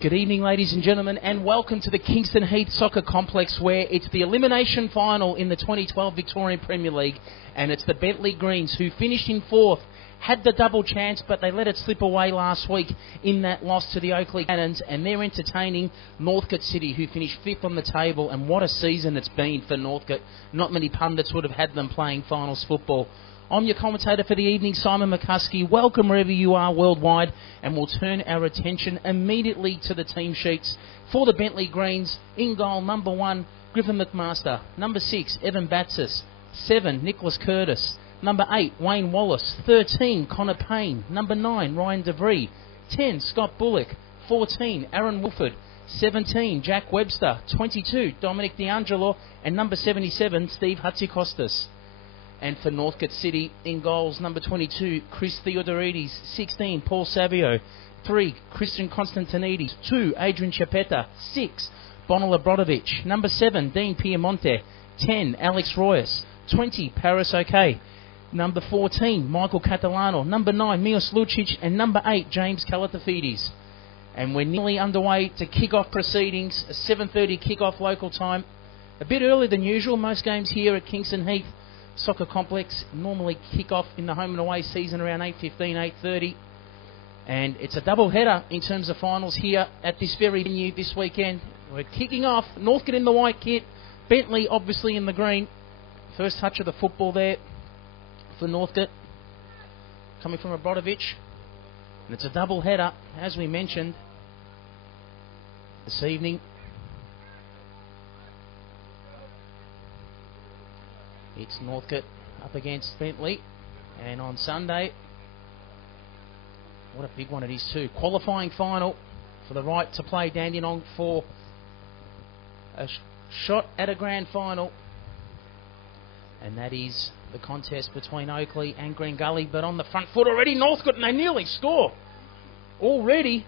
Good evening, ladies and gentlemen, and welcome to the Kingston Heath Soccer Complex, where it's the Elimination final in the 2012 Victorian Premier League, and it's the Bentleigh Greens who finished in fourth, had the double chance, but they let it slip away last week in that loss to the Oakley Cannons, and they're entertaining Northcote City, who finished fifth on the table, and what a season it's been for Northcote. Not many pundits would have had them playing finals football. I'm your commentator for the evening, Simon McCuskey. Welcome wherever you are worldwide, and we'll turn our attention immediately to the team sheets for the Bentleigh Greens. In goal, number 1, Griffin McMaster. Number 6, Evan Batsis. 7, Nicholas Curtis. Number 8, Wayne Wallace. 13, Connor Payne. Number 9, Ryan DeVries. 10, Scott Bullock. 14, Aaron Wilford. 17, Jack Webster. 22, Dominic D'Angelo. And number 77, Steve Hatzikostas. And for Northcote City, in goals, number 22, Chris Theodorides. 16, Paul Savio. 3, Christian Constantinides. 2, Adrian Chapetta. 6, Bonilla Brodovic. Number 7, Dean Piemonte. 10, Alex Royas. 20, Paris O'Kay. Number 14, Michael Catalano. Number 9, Milos Lucic. And number 8, James Kalatafides. And we're nearly underway to kick off proceedings. A 7:30 kick-off local time. A bit earlier than usual. Most games here at Kingston Heath Soccer Complex normally kick off in the home and away season around 8:15, 8:30. And it's a double header in terms of finals here at this very venue this weekend. We're kicking off, Northcote in the white kit, Bentleigh obviously in the green. First touch of the football there for Northcote, coming from Brodovic. And it's a double header, as we mentioned, this evening. It's Northcote up against Bentleigh, and on Sunday, what a big one it is too. Qualifying final for the right to play Dandenong for a shot at a grand final, and that is the contest between Oakley and Green Gully. But on the front foot already, Northcote, and they nearly score already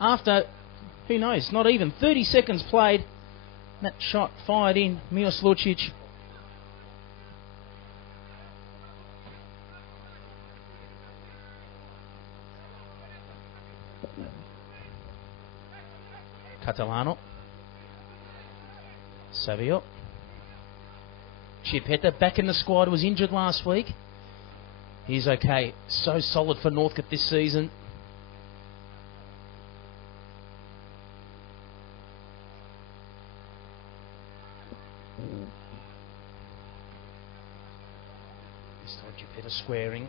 after, who knows, not even 30 seconds played. That shot fired in, Milos Lucic. Catalano. Savio. Chipetta back in the squad, was injured last week. He's okay. So solid for Northcote this season. This time Chipetta squaring.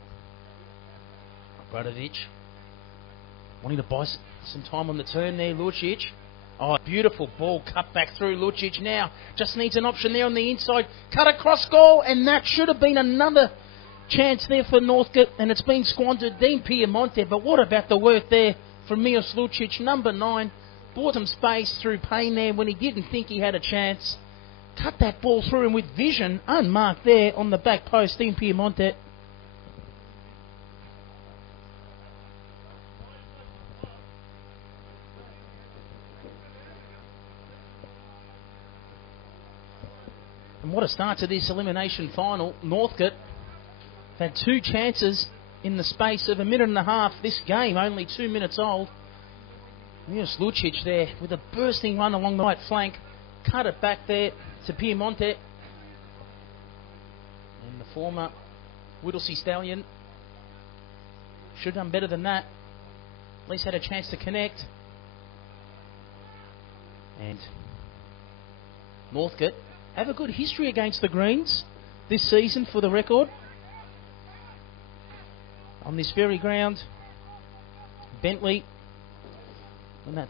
Brodovic wanting to buy some time on the turn there, Lucic. Oh, beautiful ball cut back through. Lucic now just needs an option there on the inside. Cut across goal, and that should have been another chance there for Northcote, and it's been squandered. Dean Piemonte, but what about the work there from Milos Lucic? Number 9 bought some space through Payne there when he didn't think he had a chance. Cut that ball through, and with vision, unmarked there on the back post, Dean Piemonte. And what a start to this elimination final. Northcote had 2 chances in the space of a minute and a half. This game only 2 minutes old. Milos Lucic there with a bursting run along the right flank. Cut it back there to Piemonte. And the former Whittlesea Stallion should have done better than that. At least had a chance to connect. And Northcote have a good history against the Greens this season, for the record. On this very ground, Bentleigh,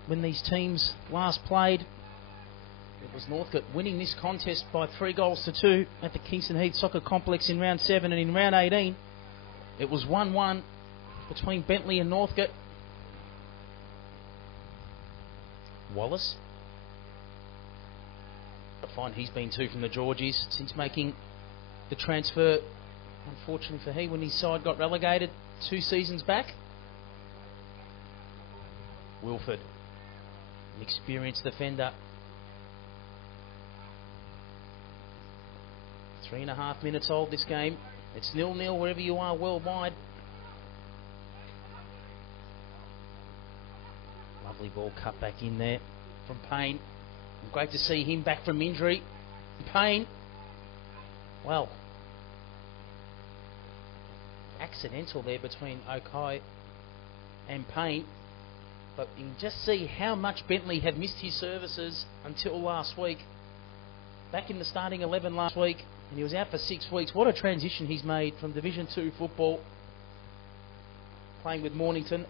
when these teams last played, it was Northcote winning this contest by 3-2 at the Kingston Heath Soccer Complex in round 7, and in round 18 it was 1-1 between Bentleigh and Northcote. Wallace, I find he's been 2 from the Georgies since making the transfer, unfortunately for he, when his side got relegated 2 seasons back. Wilford, an experienced defender. 3.5 minutes old this game. It's 0-0 wherever you are worldwide. Lovely ball cut back in there from Payne. And great to see him back from injury. Payne, well, accidental there between Okai and Payne. But you can just see how much Bentleigh have missed his services until last week. Back in the starting 11 last week, and he was out for 6 weeks. What a transition he's made from Division 2 football, playing with Mornington.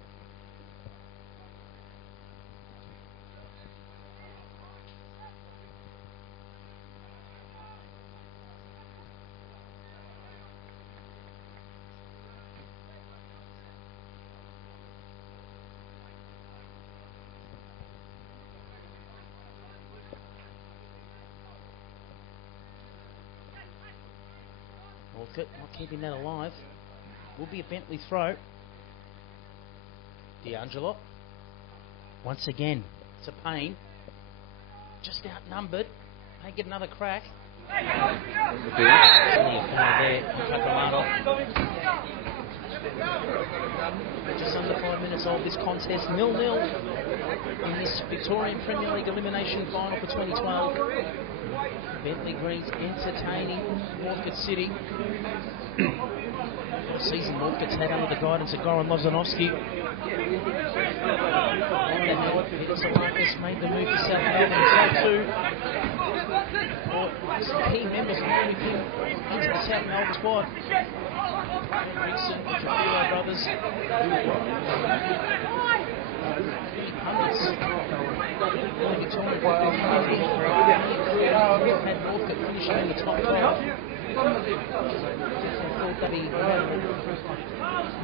Northcote not keeping that alive. Will be a Bentleigh throw. D'Angelo. Once again to Payne. Just outnumbered. Payne get another crack. Just under 5 minutes of this contest. 0-0 in this Victorian Premier League Elimination Final for 2012. Bentleigh Greens entertaining Northcote City. All season Northcote's had under the guidance of Goran Lozanovsky. Salakis made the move to South Melbourne as well too. Some key members of him into the South Melbourne squad. Rickson, the Trujillo brothers. Pundits. Had Northcote finishing in the top 5. Thought that'd be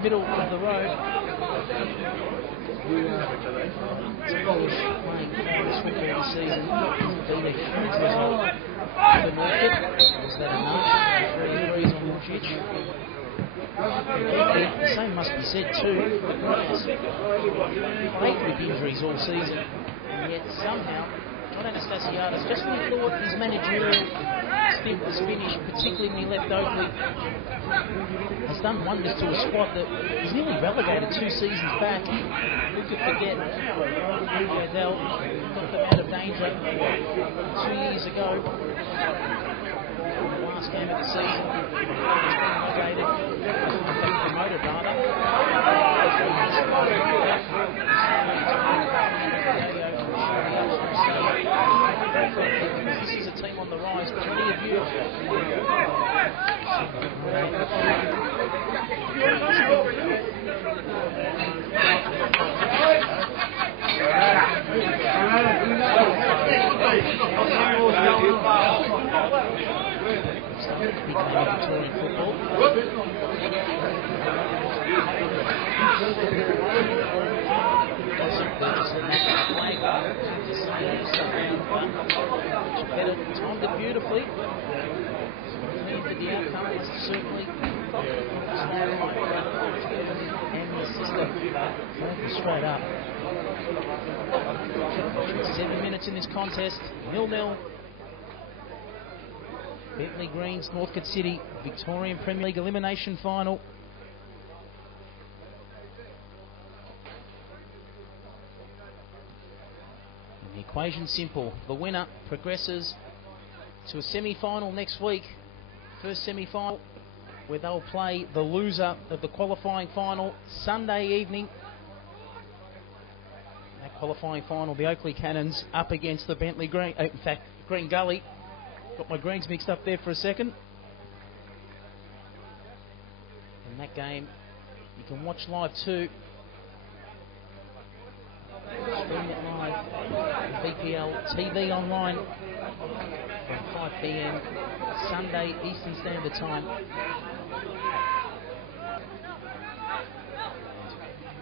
middle of the road. Playing this football this season been a huge result for Northcote. Was that enough? 3 degrees on Lucic. The same must be said too. The Greens played with injuries all season, and yet somehow John Anastasiadis, just when he thought his managerial stint was finished, particularly when he left Oakley, has done wonders to a squad that was nearly relegated 2 seasons back. Who could forget Adele got them out of danger 2 years ago. In the last game of the season, relegated, promoted rather. This is a team on the rise. Plenty of you. Victorian football. Better timed it beautifully. For the outcome is certainly and the sister straight up. 7 minutes in this contest. 0-0. Bentleigh Greens, Northcote City, Victorian Premier League Elimination Final. And the equation's simple. The winner progresses to a semi-final next week. First semi-final where they'll play the loser of the qualifying final Sunday evening. That qualifying final, the Oakley Cannons up against the Bentleigh Green, Green Gully. Got my greens mixed up there for a second. And that game you can watch live too. Stream it live on VPL TV online from 5 PM Sunday Eastern Standard Time.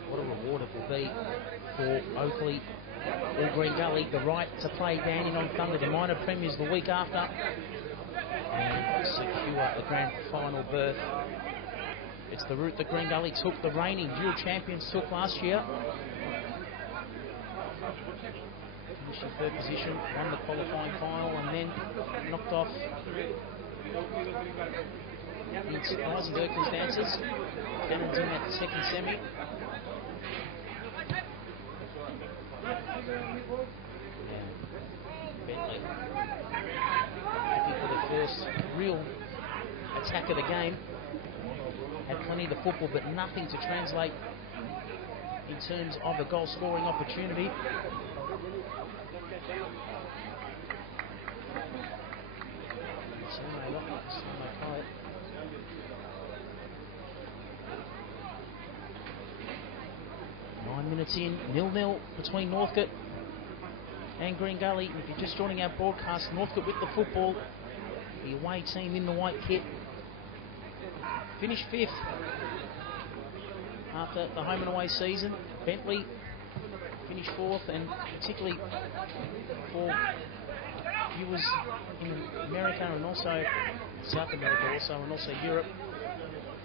What a reward it will be for Oakley or Green Gully, the right to play down in on Thunder, the minor premiers the week after, and secure a grand final berth. It's the route that Green Gully took, the reigning dual champions took last year. Finished in 3rd position, won the qualifying final, and then knocked off in surprising circumstances. Cannons in that second semi. first real attack of the game. Had plenty of the football, but nothing to translate in terms of a goal-scoring opportunity. Okay. 9 minutes in, 0-0 between Northcote and Green Gully. If you're just joining our broadcast, Northcote with the football, the away team in the white kit. Finished 5th after the home and away season. Bentleigh finished 4th, and particularly for viewers in America and also South America and also Europe,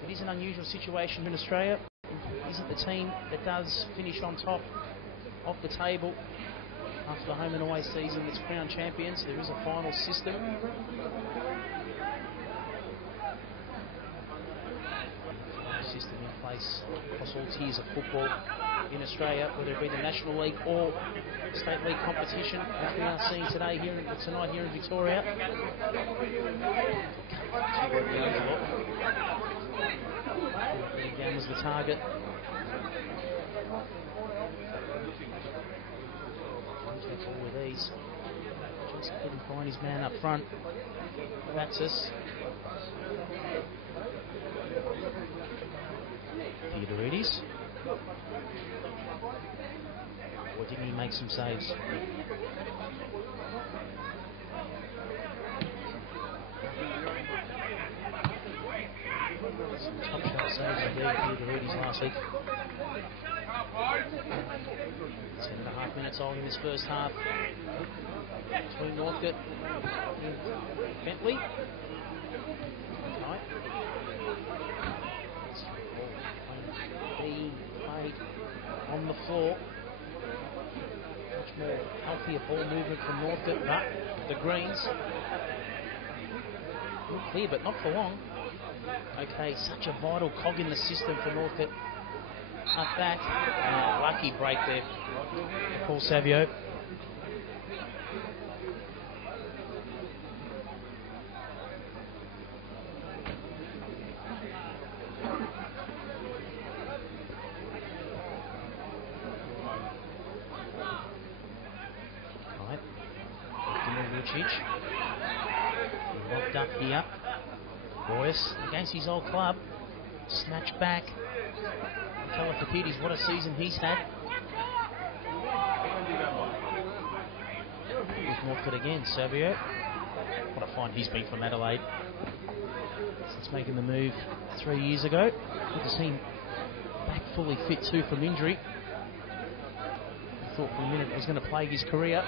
it is an unusual situation in Australia. It isn't the team that does finish on top of the table after the home and away season that's crowned champions. There is a final system. System in place across all tiers of football in Australia, whether it be the National League or State League competition, as we are seeing tonight here in Victoria. Down was the target. All with ease. Just couldn't find his man up front. That's us. Theodoridis. Or didn't he make some saves? Some top shot saves indeed, Theodoridis last week. 10.5 minutes on in this first half between Northcote and Bentleigh. Right. Being played on the floor. Much more healthier ball movement from Northcote, but the Greens look clear, but not for long. Okay, such a vital cog in the system for Northcote. Up back, lucky break there for Paul Savio. Locked up here. Boyce against his old club. Snatched back. Kalafakidis, what a season he's had. With Northcote again, Savio. What a find he's been from Adelaide since making the move 3 years ago. Good to see him back fully fit too from injury. I thought for a minute it was going to plague his career.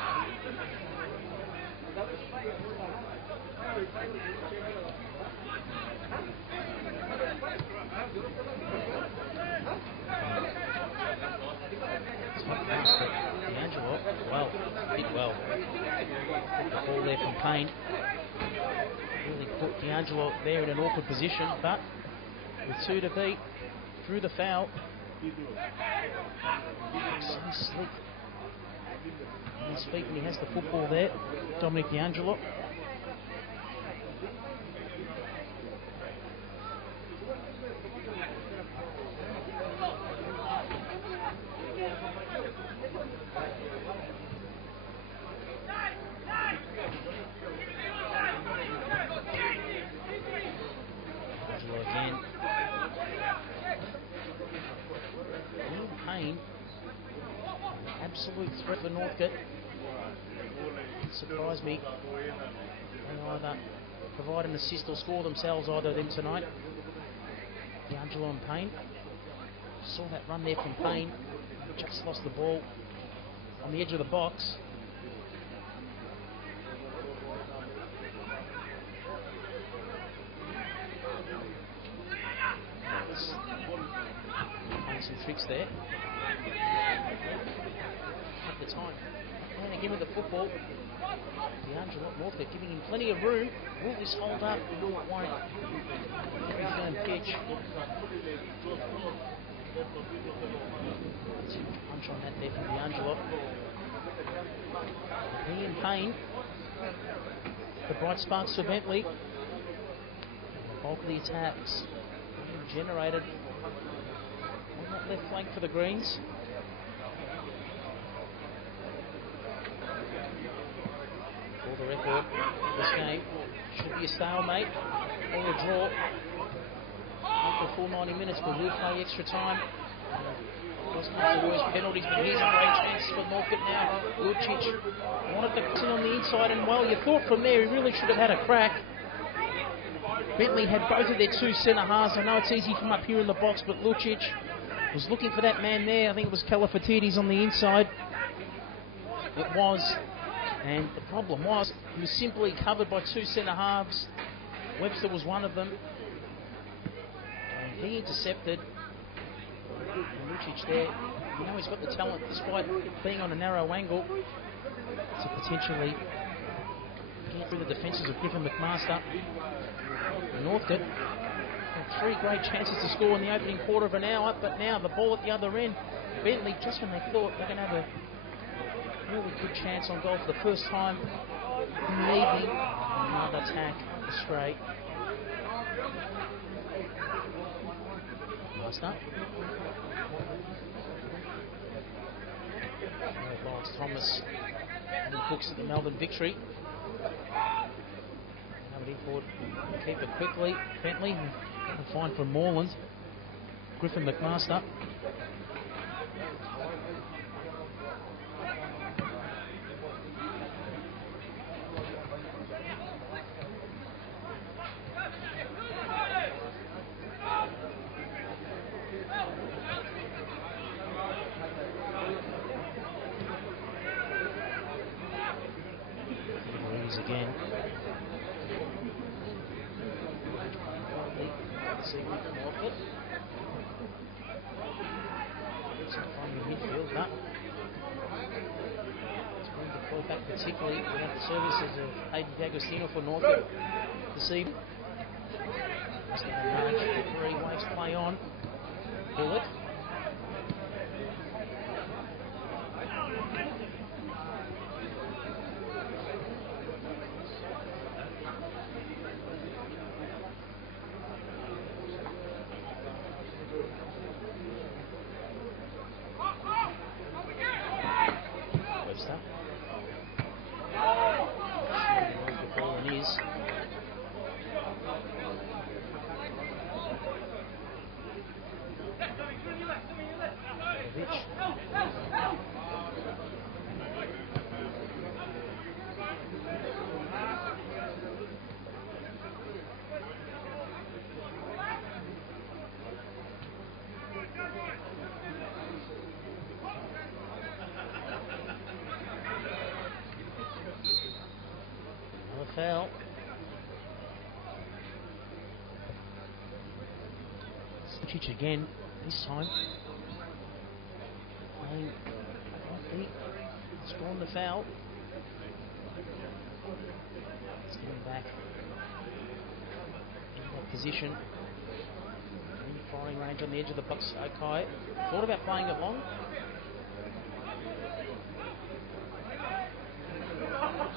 D'Angelo, well, did well. Put the ball there from Payne. Really put D'Angelo there in an awkward position, but with 2 to beat, through the foul. So slick on his feet when he has the football there. Dominic D'Angelo. Again. Ian Payne, absolute threat for Northcote. Surprised me. They either provide an assist or score themselves, either of them tonight. D'Angelo and Payne. Saw that run there from Payne. Just lost the ball on the edge of the box. Playing some tricks there. At the time. And again with the football. D'Angelo Northcote giving him plenty of room. Will this hold up? No, it won't. Very firm pitch. Punch on that there from D'Angelo. Ian Payne the bright sparks for Bentleigh. The bulk of the attacks generated on that left flank for the Greens. For the record, this game should be a stalemate or a draw after a full 90 minutes, but we'll play extra time. Wasn't one of the worst penalties, but here's a great chance for Northcote now. Lucic wanted to sit on the inside, and well, you thought from there he really should have had a crack. Bentleigh had both of their two centre halves. I know it's easy from up here in the box, but Lucic was looking for that man there. I think it was Calafatidis on the inside. It was, and the problem was he was simply covered by two centre halves. Webster was one of them, and he intercepted. And Lucic there, you know he's got the talent despite being on a narrow angle to potentially get through the defences of Griffin McMaster. Northcote had three great chances to score in the opening quarter of an hour, but now the ball at the other end. Bentleigh, just when they thought they're going to have a really good chance on goal for the first time in the evening, another attack straight. Master. Lawrence Thomas and Cooks at the Melbourne victory. Have it in forward, keep it quickly. Bentleigh, a fine from Moreland. Griffin McMaster. Again. From the midfield, but it's going to deploy back particularly without the services of Hayden D'Agostino for Northcote this evening. Just going to nudge, referee waves play on. Bullock. Webster. The ball in is. Foul. Lucic again, this time. Scoring the foul. It's getting back in that position. In firing range on the edge of the box. Okay. Thought about playing it long.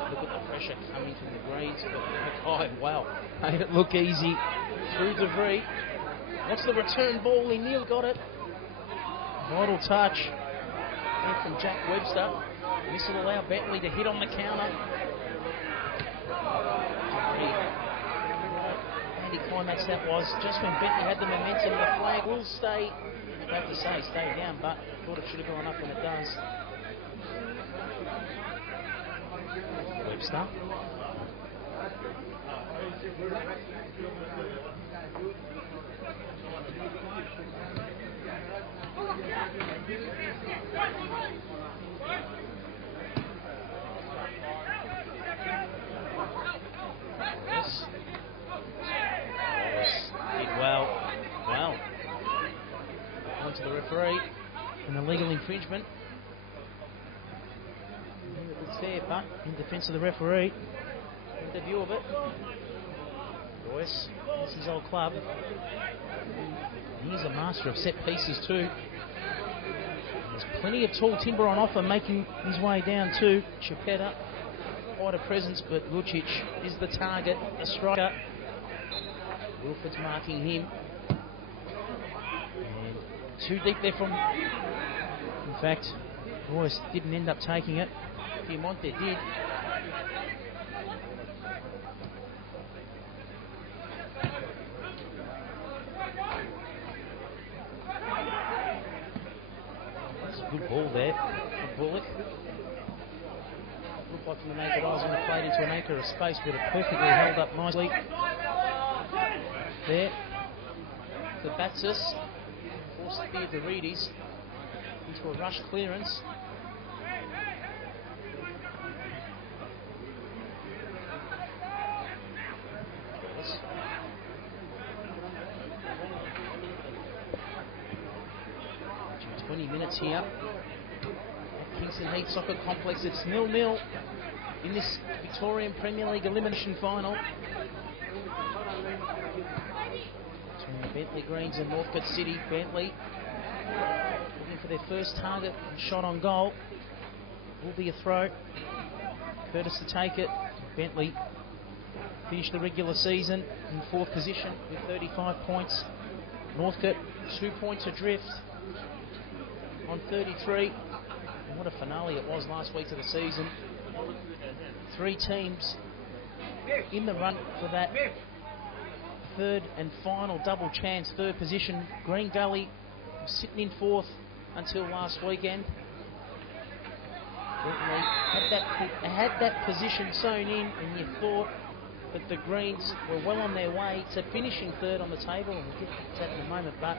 Look at the pressure coming from the Greens, but Mackay, wow, made it look easy through DeVries. What's the return ball? He nearly got it. Vital touch there from Jack Webster. This will allow Bentleigh to hit on the counter. Anti-climax that was, just when Bentleigh had the momentum. The flag will stay, I have to say, stay down, but I thought it should have gone up when it does. Webster. Yes. Did well. Wow. On to the referee. An illegal infringement. It's fair, but in defence of the referee. In the view of it. Royce, this is his old club. He's a master of set pieces too. There's plenty of tall timber on offer making his way down to Chipetta. quite a presence, but Lucic is the target, the striker. Wilford's marking him. And too deep there from... In fact, Royce didn't end up taking it. Piemonte did. That's a good ball there from Bullock. Looked like from the naked eyes when it played into an acre of space, but it perfectly held up nicely. There. To Batsis. Forced the Theodoridis into a rush clearance. Yes. 20 minutes here at Kingston Heath Soccer Complex. It's 0-0 in this Victorian Premier League Elimination Final between the Bentleigh Greens and Northcote City. Bentleigh looking for their first target and shot on goal. Will be a throw. Curtis to take it. Bentleigh finished the regular season in 4th position with 35 points. Northcote 2 points adrift on 33. And what a finale it was last week of the season. 3 teams in the run for that third and final double chance, 3rd position. Green Gully was sitting in 4th until last weekend. Had that position sewn in, and you thought that the Greens were well on their way to finishing 3rd on the table, and we'll get to that in a moment, but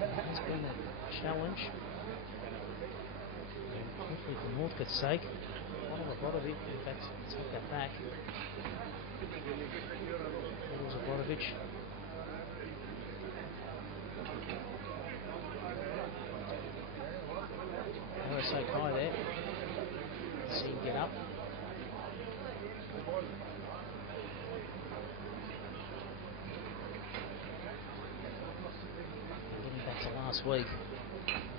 it's been a challenge. Hopefully for Northcote's sake. A lot of it, in fact, take that back. Zaborovich. RSA Kai there. See him get up. Getting back to last week.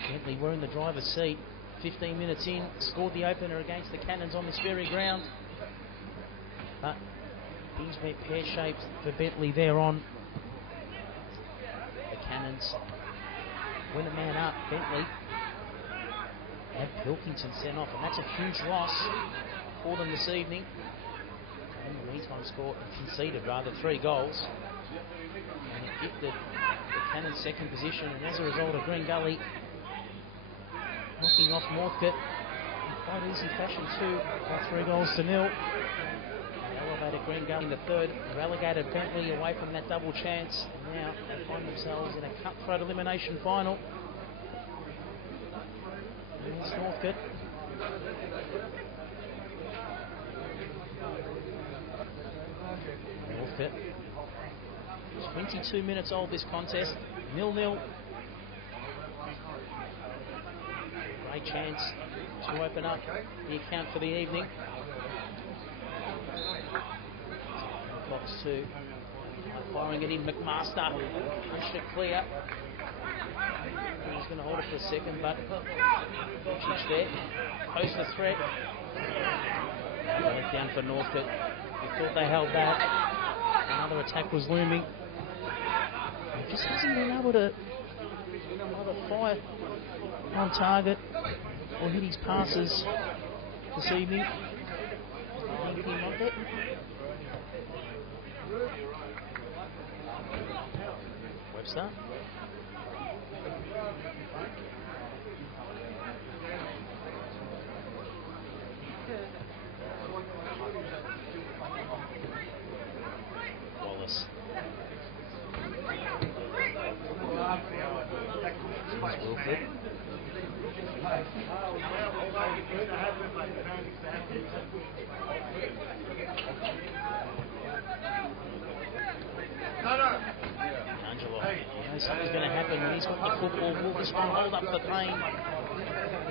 Bentley were in the driver's seat. 15 minutes in, scored the opener against the Cannons on this very ground. But things went pear-shaped for Bentley there on. The Cannons win a man up. Bentley had Pilkington sent off, and that's a huge loss for them this evening. And in the meantime conceded 3 goals. And it gifted the Cannons' 2nd position, and as a result of Green Gully knocking off Northcote in quite easy fashion too, by 3 goals to 0. Elevated Green Gully in the 3rd, relegated Bentley away from that double chance, and now they find themselves in a cutthroat elimination final against Northcote. Northcote, 22 minutes old this contest, 0-0. Great chance to open up the account for the evening. The clock's 2. Firing it in, McMaster punched it clear. He was going to hold it for a second, but Lucic there posed the threat. Let down for Northcote. We thought they held that. Another attack was looming. He just hasn't been able to either fire on target or hit his passes this evening. Webster. Wallace. Wilford. Angelo, you know something's going to happen when he's got the football. Will this one hold up the pain?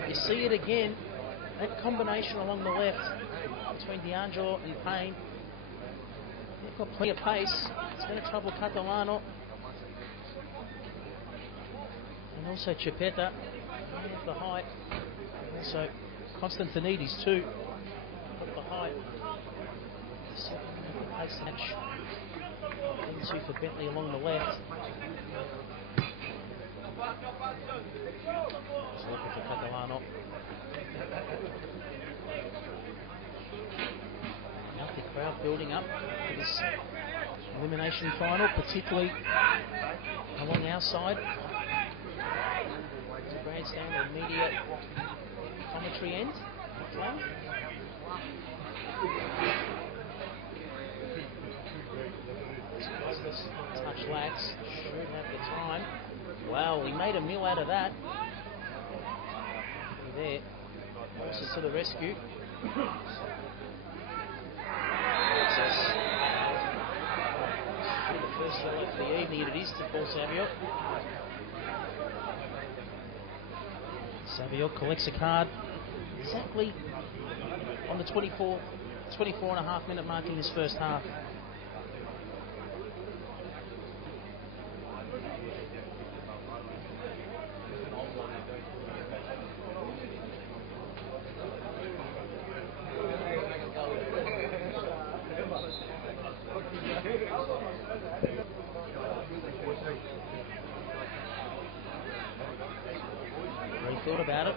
You see it again. That combination along the left between D'Angelo and Payne. They've got plenty of pace. It's going to trouble Catalano. And also Chipeta. The height. Also Constantinides too. Got behind. The second pace match. Into for Bentleigh along the left. Just looking for Catalano. Now the crowd building up for this elimination final, particularly along our side. The grandstand or media commentary end. Touch lax, should have the time. Wow, he made a meal out of that. There, horses to the rescue. The first yellow for the evening, and it is to Paul Saviot. Saviot collects a card exactly on the 24 and a half minute mark in this first half. Really thought about it.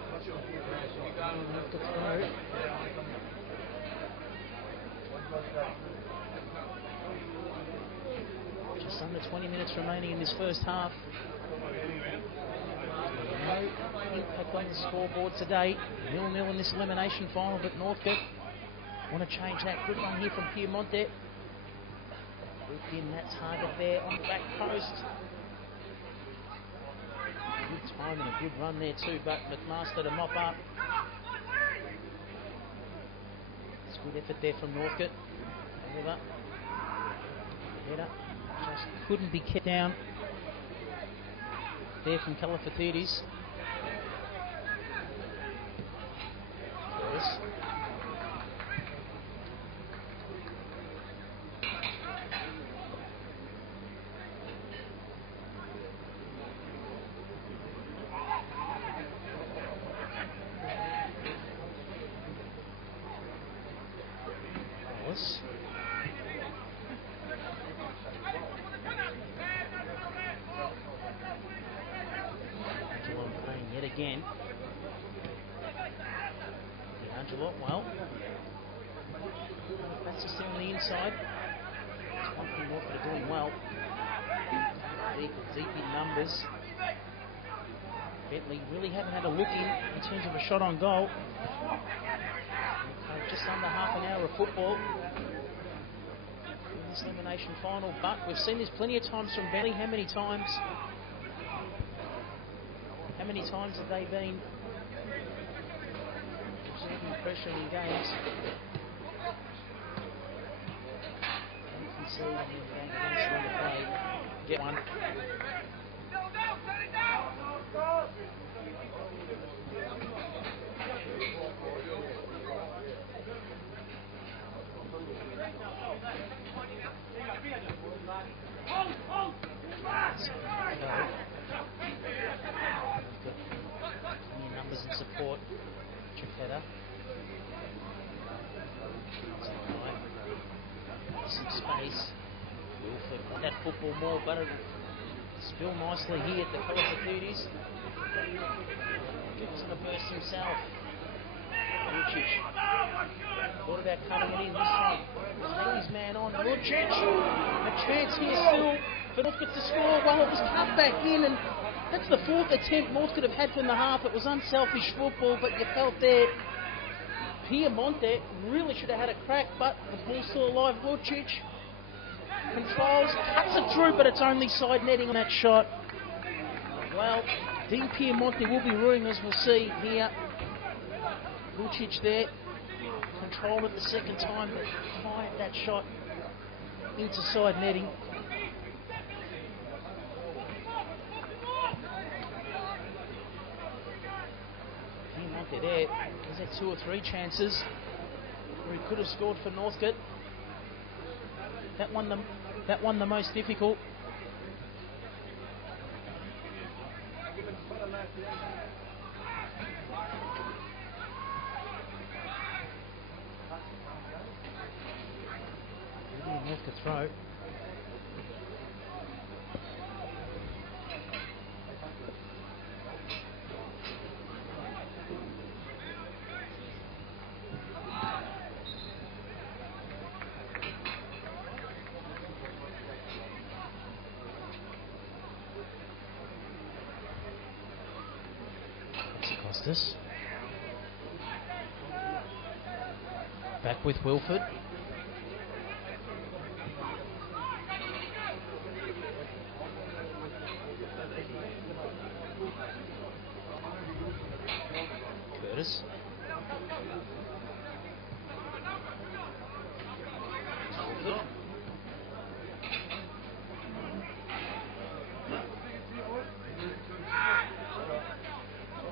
Just under 20 minutes remaining in this first half. No impact on the scoreboard today. 0-0 in this elimination final, but Northcote want to change that. Good one here from Piemonte. Within that target there on the back post. Good time and a good run there too, but McMaster to mop up. It's good effort there from Northcote. However, header just couldn't be kept down there from Califatidis. Yes. Yet again. Angelo, well, that's just on the inside. It's one thing Northcote are doing well. Deep in numbers. Bentleigh really haven't had a look in terms of a shot on goal. Just under half an hour of football in this elimination final, but we've seen this plenty of times from Bentleigh. How many times have they been exerting pressure in games? You can see when they on the play, get one. Numbers and support. Chifetta. Some space. Wilford got that football more, but it spill nicely here at the Califatidis. Gives it a burst himself. Lucic. Thought about cutting it in this time. Take his man on. Lucic. A chance here still for Northcote to score. Well, it was cut back in, and that's the fourth attempt Northcote have had from the half. It was unselfish football, but you felt there Piemonte really should have had a crack, but the ball's still alive. Lucic controls, cuts it through, but it's only side netting on that shot. Well, Dean Piemonte will be ruining, as we'll see here. Lucic there, controlled it the second time, but fired that shot into side netting. Piemonte there, he's had 2 or 3 chances where he could have scored for Northcote. That one the most difficult. Northcote throw. Costas. Back with Wilford. Curtis. Wilford.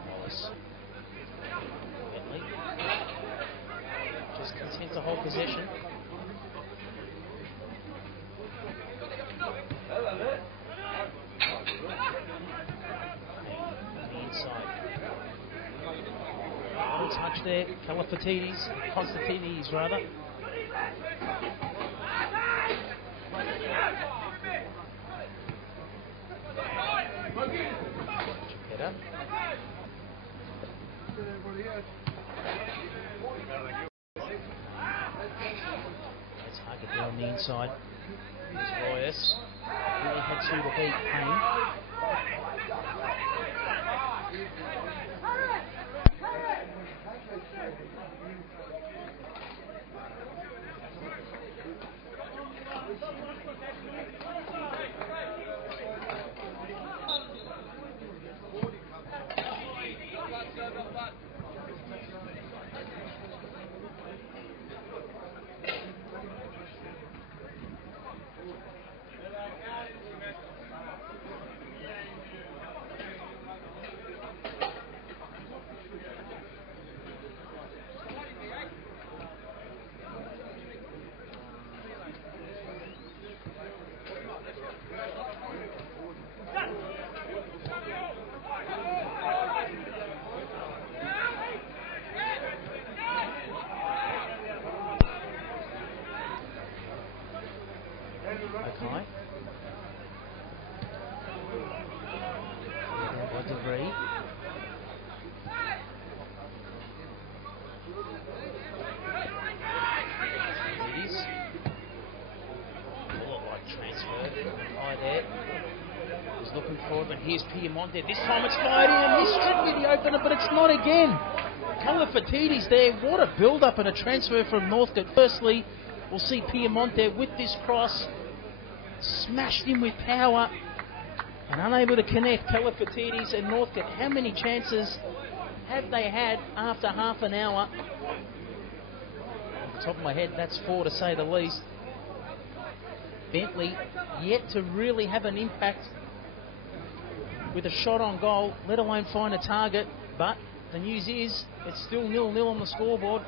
Wallace. Bentleigh. Just content to hold possession. Touch there, Constantinides rather. Chipetta. Let's hug it down the inside. Here's Royas. Really had two to beat Payne. Okay. By DeVree. Ladies. Bullet-like transfer. High there. Was looking for it, but here's Piemonte. This time it's fired in, and this should be the opener, but it's not again. Calafatidis there. What a build-up and a transfer from Northcote. Firstly, we'll see Piemonte with this cross. Smashed in with power and unable to connect. Calafatidis and Northcote, how many chances have they had after half an hour? Off the top of my head, that's 4 to say the least. Bentleigh yet to really have an impact with a shot on goal, let alone find a target, but the news is it's still 0-0 on the scoreboard.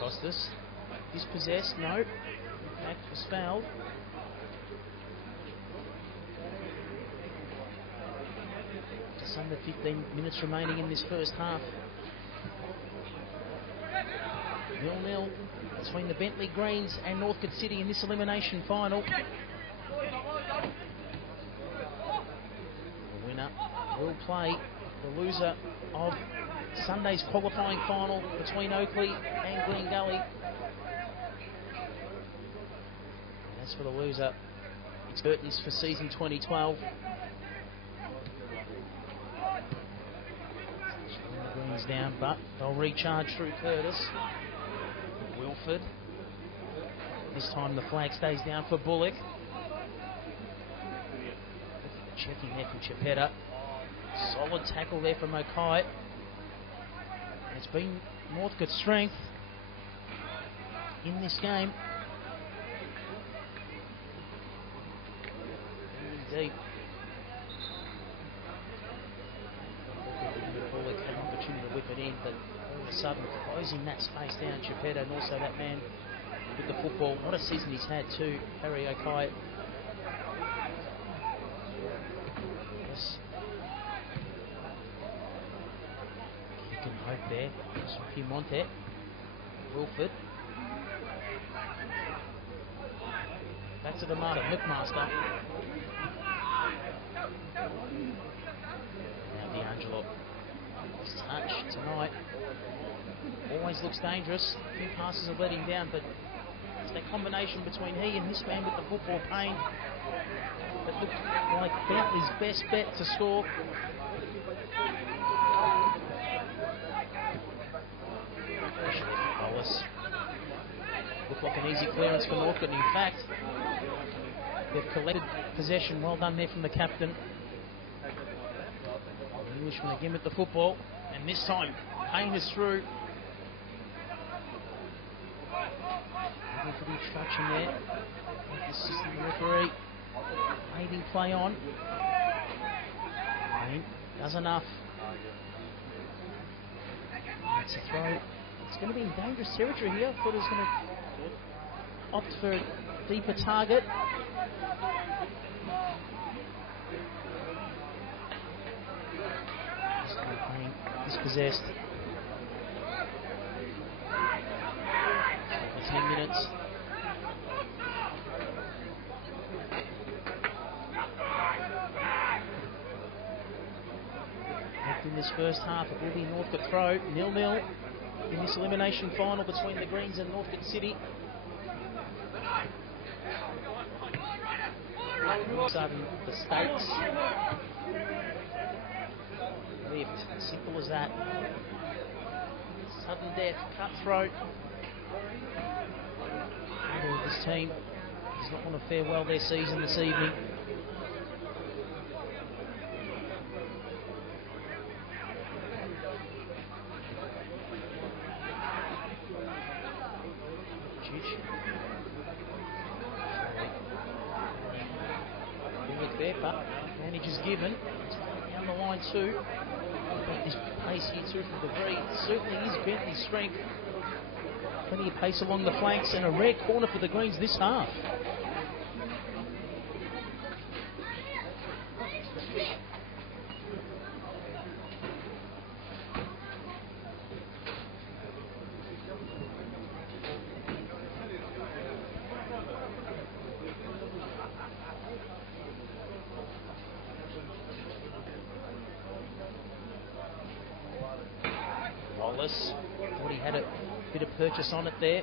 Costas, dispossessed, no. Back was fouled. Just under 15 minutes remaining in this first half. 0-0 between the Bentleigh Greens and Northcote City in this elimination final. The winner will play the loser of Sunday's qualifying final between Oakley and Green Gully. And as for the loser, it's Burton's for season 2012. The Greens down, but they'll recharge through Curtis. Wilford. This time the flag stays down for Bullock. Checking there from Chipetta. Solid tackle there from O'Kite. It's been Northcote's strength in this game. Deep. Bullock had an opportunity to whip it in, but all of a sudden closing that space down, Chipetta, and also that man with the football. What a season he's had too, Harry O'Kite. there. Piemonte. Wilford. Back to the McMaster. Now D'Angelo. His touch tonight always looks dangerous. A few passes have let him down, but it's that combination between he and this man with the football pain that looked like Bentleigh's best bet to score. Wallace. Looked like an easy clearance for Northcote, and in fact, they've collected possession. Well done there from the captain. The Englishman again with the football, and this time Payne is through. Looking for the obstruction there. Assistant the referee. Waving play on. Payne does enough. It's a throw. It's going to be in dangerous territory here. I thought it was going to opt for a deeper target. This time Payne dispossessed. For 10 minutes. In this first half, it will be Northcote throw, 0-0 in this elimination final between the Greens and Northcote City. Sudden the stakes. Lift, simple as that. Sudden death, cutthroat. This team does not want to farewell their season this evening. Advantage is given. Down the line too. This pace here too from the Greens. Certainly is Bentleigh's strength. Plenty of pace along the flanks and a rare corner for the Greens this half. Thought he had a bit of purchase on it there.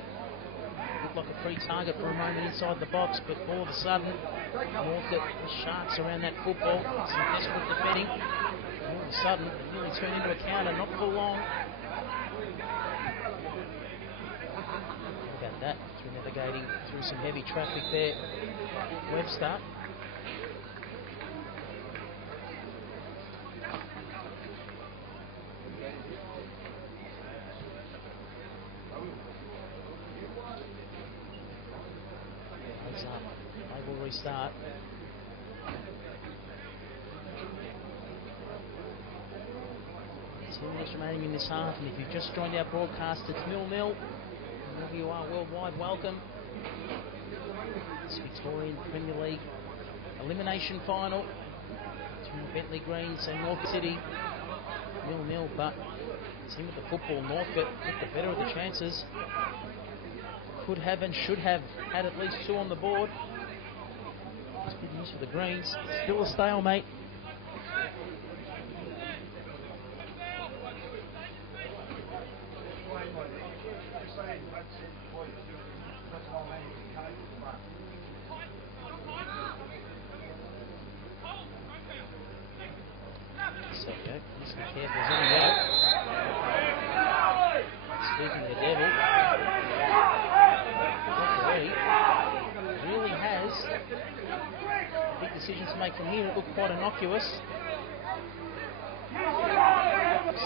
Looked like a free target for a moment inside the box, but all of a sudden, Northcote sharks around that football. Some desperate defending. All of a sudden, it nearly turned into a counter, not for long. How about that? Through navigating through some heavy traffic there. Webster. They will restart. 10 minutes remaining in this half, and if you've just joined our broadcast, it's 0-0. Wherever you are worldwide, welcome. It's Victorian Premier League elimination final between the Bentleigh Greens and Northcote City. 0-0, but the team with the football, Northcote, with the better of the chances. Could have and should have had at least 2 on the board. It's good news for the Greens. Still a stalemate. So, yeah, listen careful as any out. Speaking of the devil, really has a big decision to make from here. It looked quite innocuous.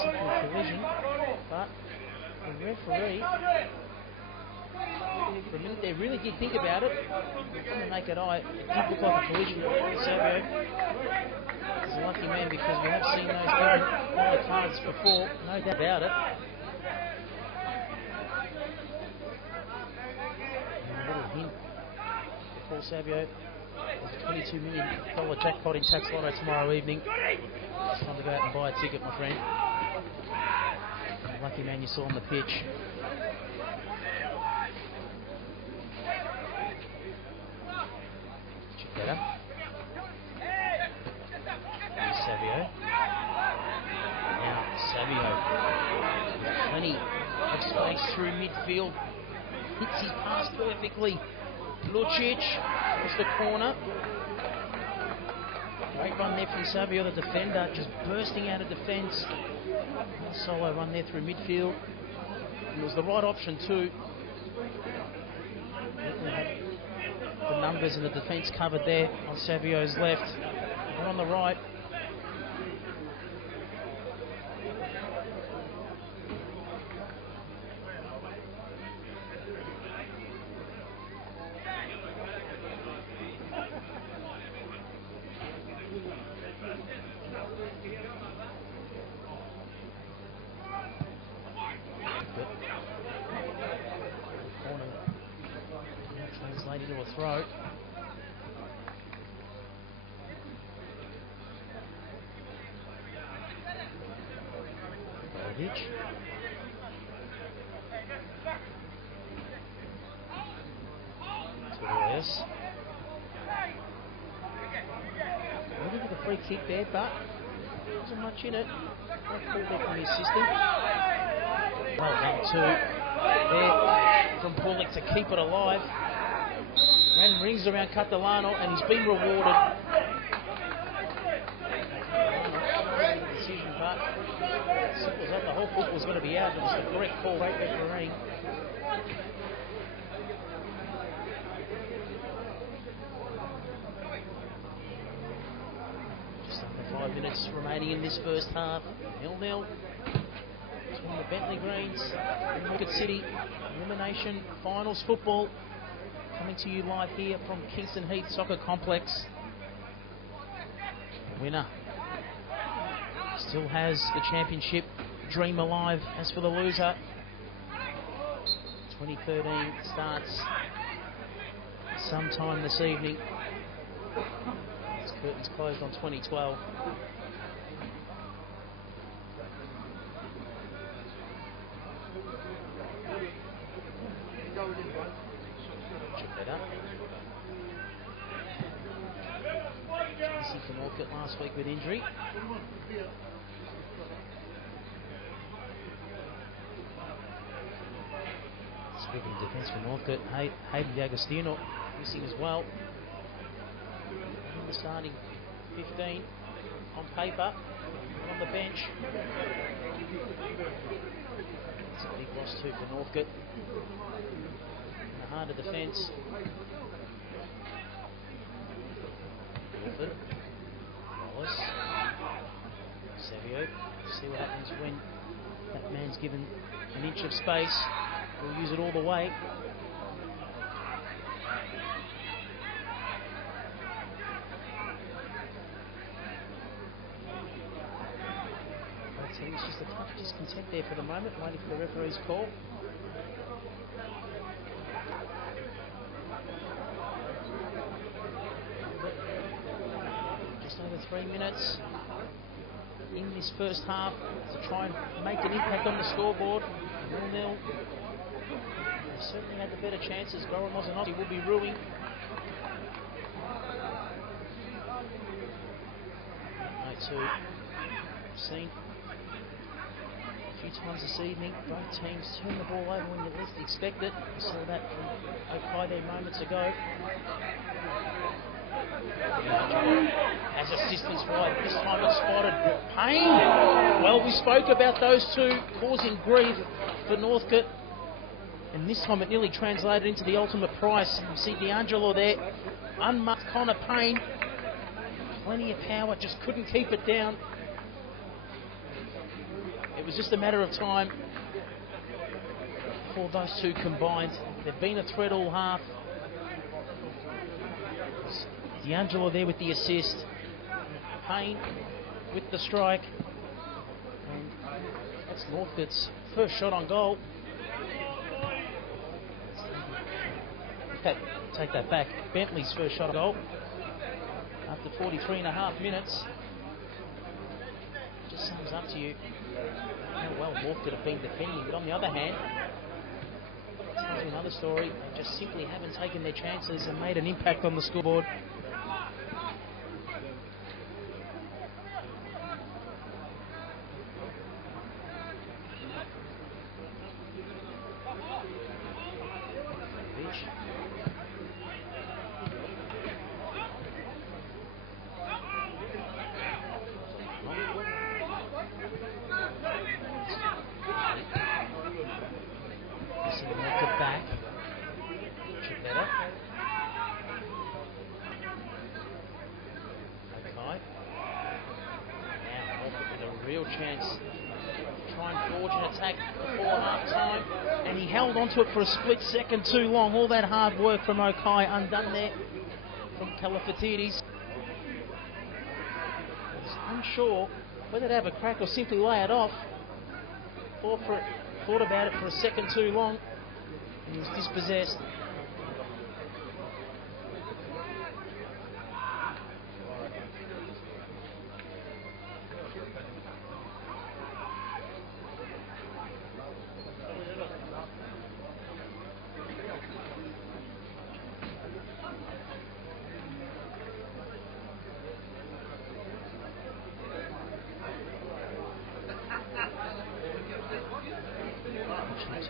Simple collision, but the referee, for a minute there, really did think about it. From the naked eye, it did look like a collision. Savio is a lucky man because we have seen those given on the cards before, no doubt about it. And a little hint before Savio. There's a $22 million jackpot in Tax Lotto tomorrow evening. It's time to go out and buy a ticket, my friend. lucky man you saw on the pitch. Chiquetta. Here's Savio. Now Savio with plenty of space through midfield. Hits his pass perfectly. Lucic was the corner. Great run there from Savio, the defender, just bursting out of defence. Solo run there through midfield. And it was the right option too. Had the numbers and the defence covered there on Savio's left. And on the right. Translated to a throw. Bovic. Torres. Looking for the free kick there, but there wasn't much in it. Called there from the assistant. Well done too. There from Paulik to keep it alive. Ran rings around Catalano and he's been rewarded. Decision, but simple as that, the whole football was going to be out. It was the correct call, great refereeing. Just under 5 minutes remaining in this first half. 0-0. Between the Bentleigh Greens and Northcote City. Elimination finals football. Coming to you live here from Kingston Heath Soccer Complex. The winner still has the championship dream alive. As for the loser, 2013 starts sometime this evening. Its curtains closed on 2012. For Northcote last week with injury. Speaking of defence for Northcote, Hayden D'Agostino missing as well. In the starting 15 on paper, on the bench. It's a big loss too for Northcote. In the heart of defence. Wilford. Wallace. Savio. See what happens when that man's given an inch of space. We'll use it all the way. Both teams just a touch discontent there for the moment, waiting for the referee's call. Over 3 minutes in this first half to try and make an impact on the scoreboard. 0-0. They certainly had the better chances. Goran Mozanovski will be ruining. Seen a few times this evening, both teams turn the ball over when you least expect it. We saw that from Okai there moments ago. As assistance right, this time it's spotted Payne. Well, we spoke about those two causing grief for Northcote, and this time it nearly translated into the ultimate price. You see D'Angelo there, unmarked Connor Payne, plenty of power, just couldn't keep it down. It was just a matter of time before those two combined. They've been a threat all half. D'Angelo there with the assist. Payne with the strike. And that's Northcote's first shot on goal. Take that back. Bentleigh's first shot on goal. After 43.5 minutes. Just sums up to you How well Northcote have been defending, but on the other hand, tells me another story. They just simply haven't taken their chances and made an impact on the scoreboard. Chance to try and forge an attack before half time, and he held onto it for a split second too long. All that hard work from Okai undone there from Kalafatidis. Was unsure whether to have a crack or simply lay it off. Thought about it for a second too long, and he was dispossessed.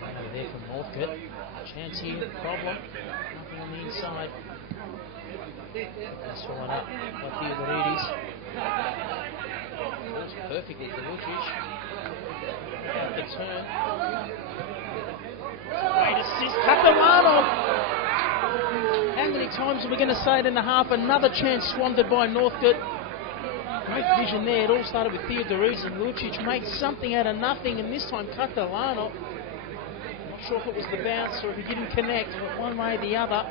Over there from Northcote. Chance here, problem. Nothing on the inside. That's swallowed up by Theodoridis. Falls perfectly for Lucic. Out the turn. Great assist. Catalano. How many times are we going to say it in the half? Another chance squandered by Northcote. Great vision there. It all started with Theodoridis, and Lucic made something out of nothing, and this time Catalano. Not sure if it was the bounce or if he didn't connect, but one way or the other,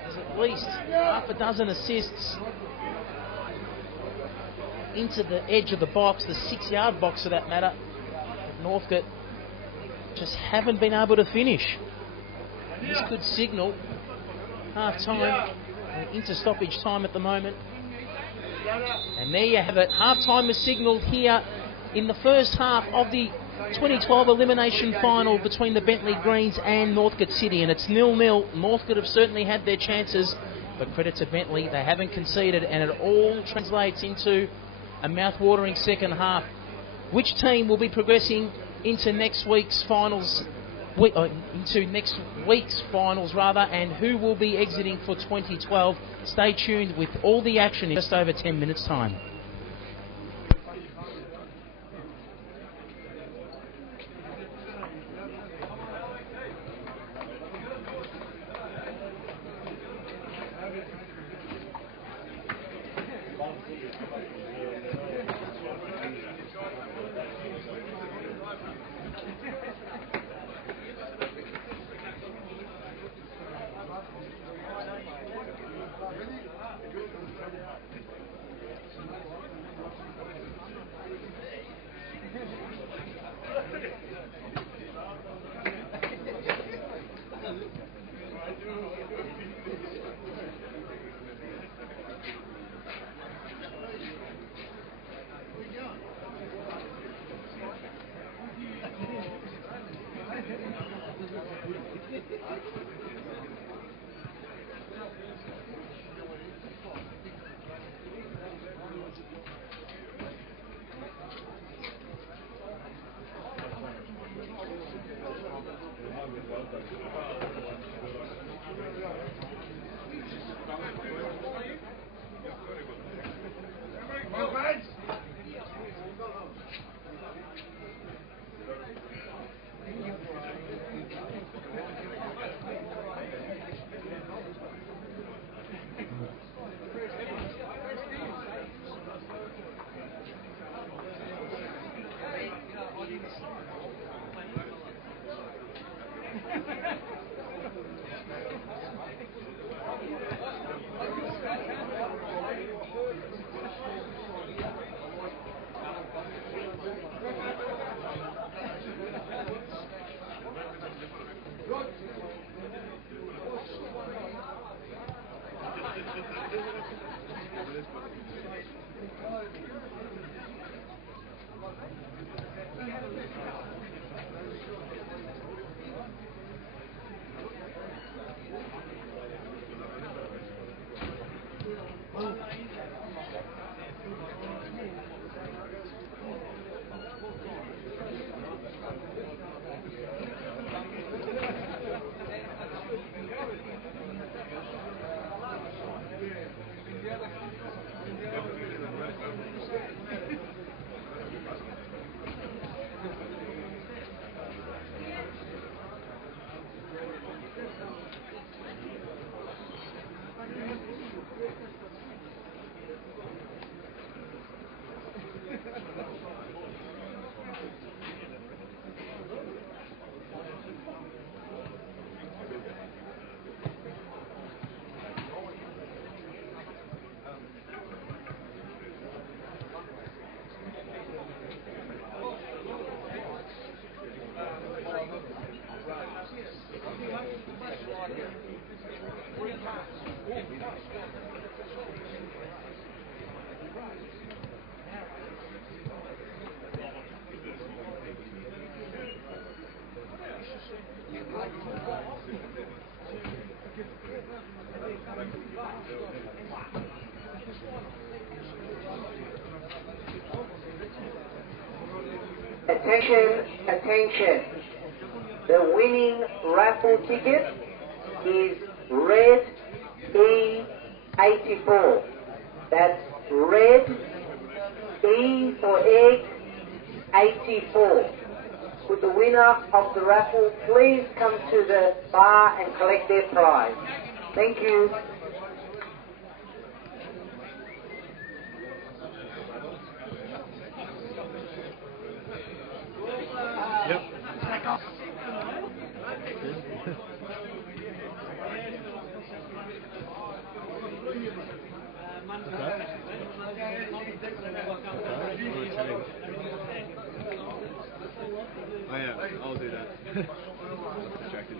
there's at least half a dozen assists into the edge of the box, the 6-yard box for that matter. Northcote just haven't been able to finish. This could signal half time, into stoppage time at the moment. And there you have it. Half time is signalled here in the first half of the 2012 elimination final between the Bentleigh Greens and Northcote City, and it's 0-0. Northcote have certainly had their chances, but credit to Bentleigh, they haven't conceded, and it all translates into a mouth-watering second half. Which team will be progressing into next week's finals, into next week's finals rather, and who will be exiting for 2012? Stay tuned with all the action in just over 10 minutes' time. Attention, attention. The winning raffle ticket is red E84. That's red E for egg 84. Would the winner of the raffle please come to the bar and collect their prize? Thank you. Oh yeah, I'll do that. Distracted.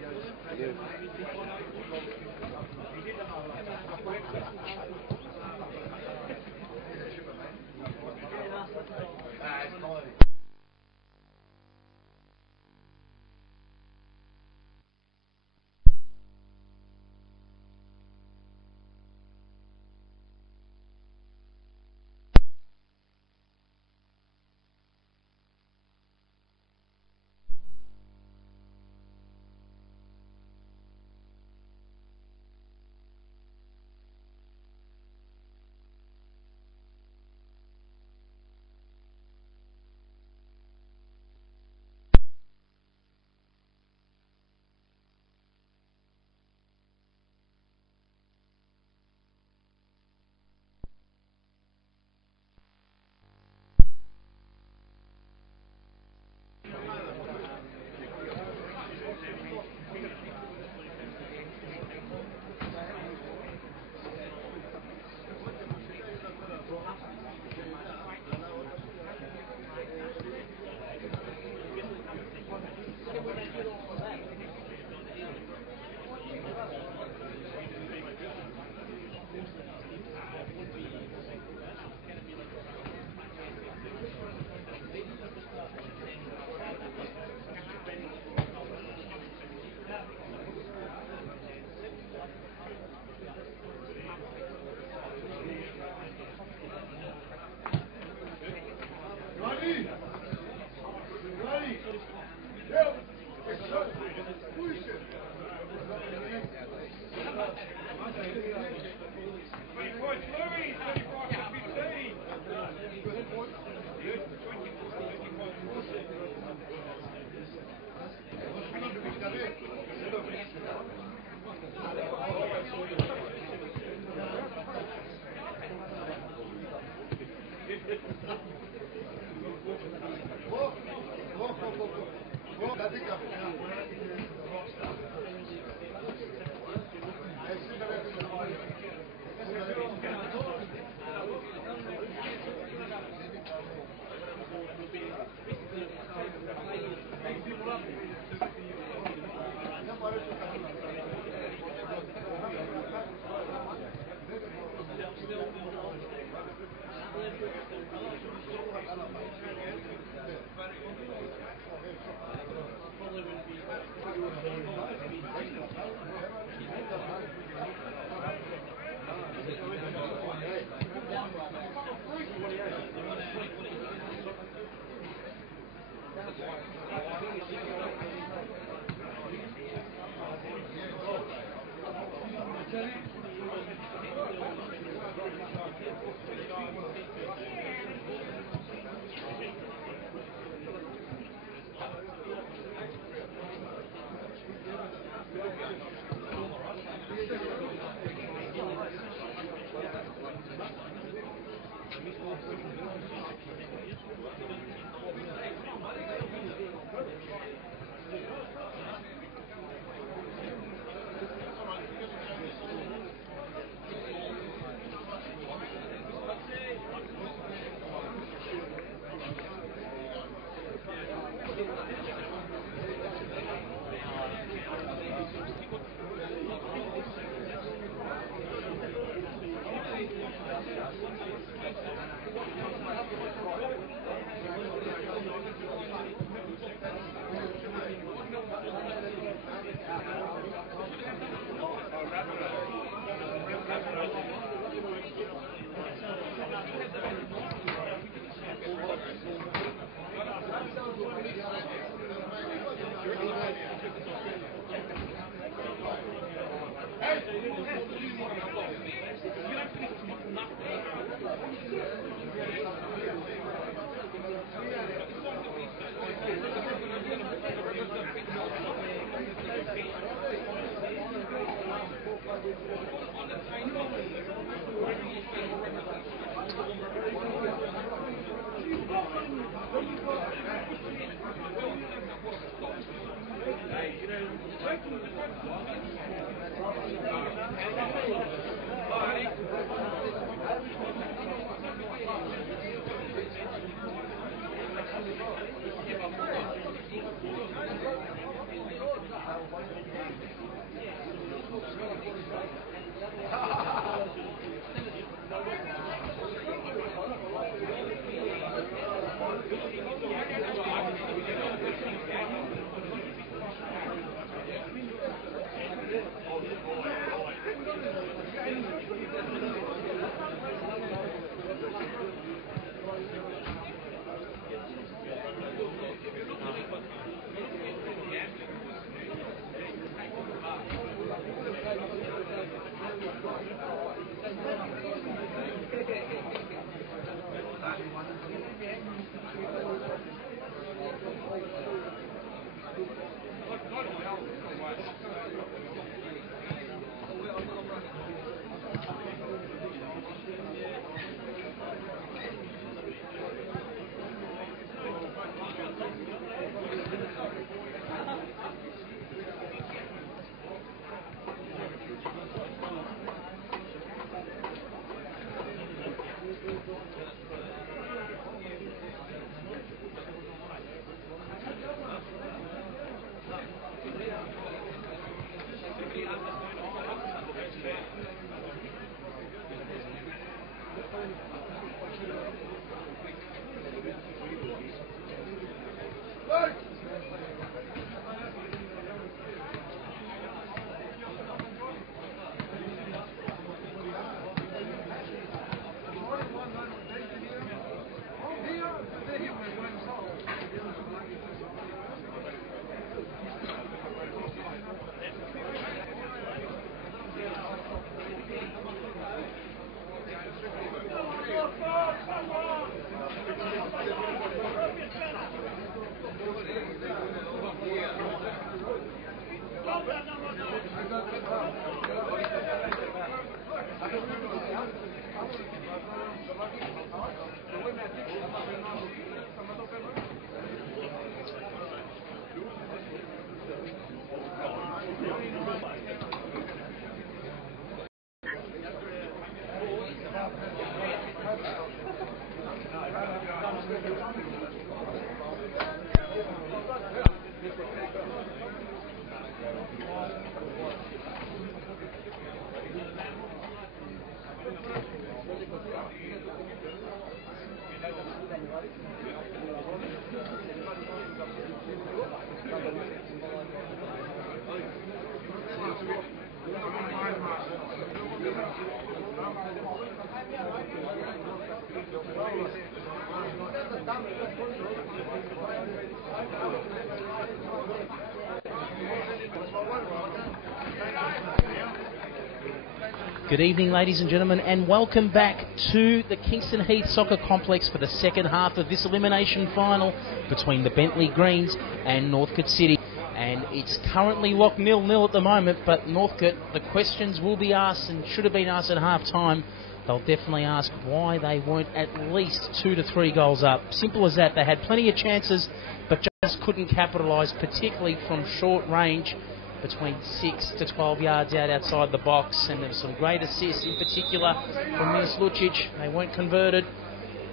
Good evening, ladies and gentlemen, and welcome back to the Kingston Heath Soccer Complex for the second half of this elimination final between the Bentleigh Greens and Northcote City. And it's currently locked 0-0 at the moment, but Northcote, the questions will be asked and should have been asked at half-time. They'll definitely ask why they weren't at least 2 to 3 goals up. Simple as that. They had plenty of chances, but just couldn't capitalise, particularly from short range, between 6 to 12 yards outside the box, and there were some great assists, in particular from Milos Lucic. They weren't converted,